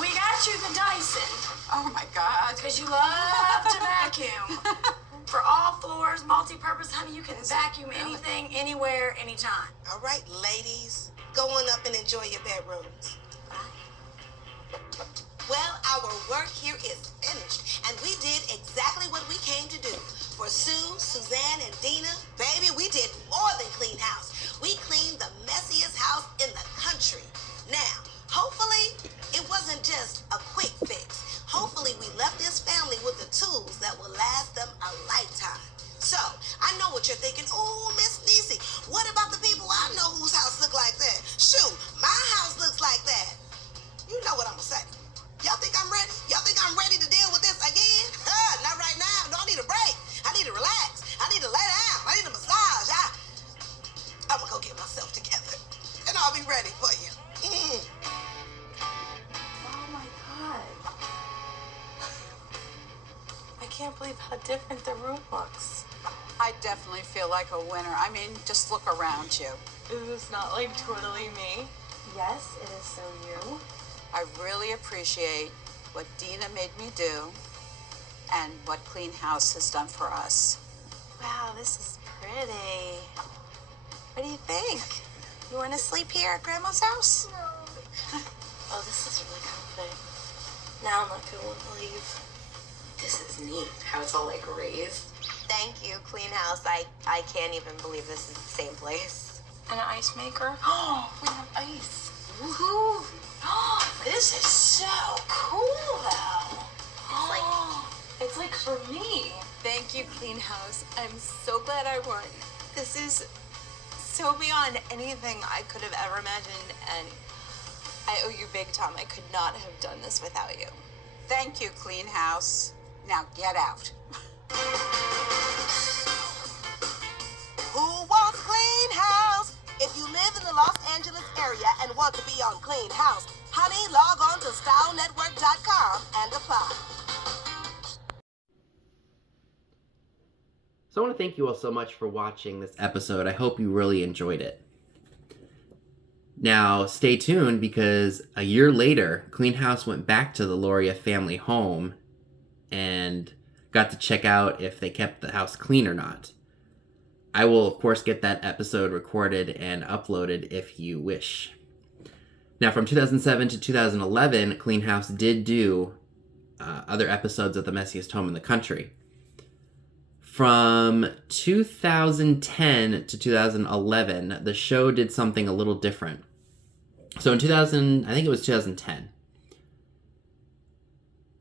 we got you the Dyson. Oh, my God. Because you love to vacuum. for all floors, multi-purpose, honey. You can vacuum anything, anywhere, anytime. All right, ladies, go on up and enjoy your bedrooms. Well, our work here is finished, and we did exactly what we came to do. For Sue, Suzanne, and Dina, baby, we did more than clean house. We cleaned the messiest house in the country. Now, hopefully, it wasn't just a quick fix. Hopefully, we left this family with the tools that will last them a lifetime. So, I know what you're thinking. Oh, Miss Niecy, what about the people I know whose house look like that? Shoot, my house looks like that. You know what I'm gonna say. Y'all think I'm ready? Y'all think I'm ready to deal with this again? Not right now. No, I need a break. I need to relax. I need to lay down. I need a massage. I'm gonna go get myself together, and I'll be ready for you. Oh my god. I can't believe how different the room looks. I definitely feel like a winner. I mean, just look around you. Is this not like totally me? Yes, it is so you. I really appreciate what Dina made me do and what Clean House has done for us. Wow, this is pretty. What do you think? You want to sleep here at Grandma's house? No. Oh, this is really comforting. Now I'm not gonna want to leave. This is neat, how it's all like raised. Thank you, Clean House. I can't even believe this is the same place. An ice maker? Oh, we have ice. Woohoo! Oh, this is so cool, though. It's like for me. Thank you, Clean House. I'm so glad I won. This is so beyond anything I could have ever imagined, and I owe you big time. I could not have done this without you. Thank you, Clean House. Now get out. Who wants Clean House? If you live in the Los Angeles area and want to be on Clean House, honey, log on to stylenetwork.com and apply. So I want to thank you all so much for watching this episode. I hope you really enjoyed it. Now, stay tuned because a year later, Clean House went back to the Loria family home and got to check out if they kept the house clean or not. I will, of course, get that episode recorded and uploaded if you wish. Now, from 2007 to 2011, Clean House did do other episodes of The Messiest Home in the Country. From 2010 to 2011, the show did something a little different. So in 2000, I think it was 2010.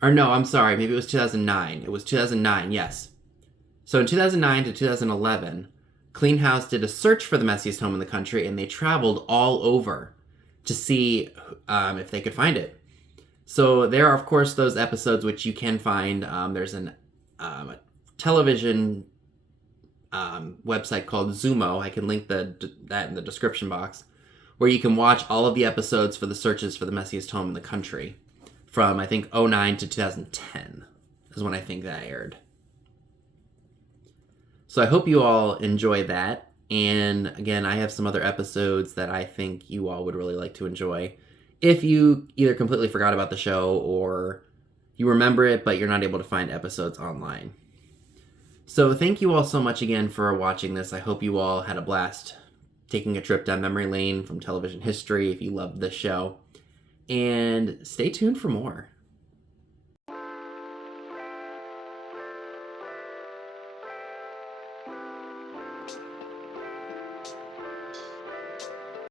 Or no, I'm sorry, maybe it was 2009. It was 2009, yes. So in 2009 to 2011, Clean House did a search for the messiest home in the country, and they traveled all over to see if they could find it. So there are, of course, those episodes which you can find. There's a television website called Zumo. I can link that in the description box, where you can watch all of the episodes for the searches for the messiest home in the country from, I think, 2009 to 2010 is when I think that aired. So I hope you all enjoy that. And again, I have some other episodes that I think you all would really like to enjoy. If you either completely forgot about the show or you remember it, but you're not able to find episodes online. So thank you all so much again for watching this. I hope you all had a blast taking a trip down memory lane from television history if you loved this show. And stay tuned for more.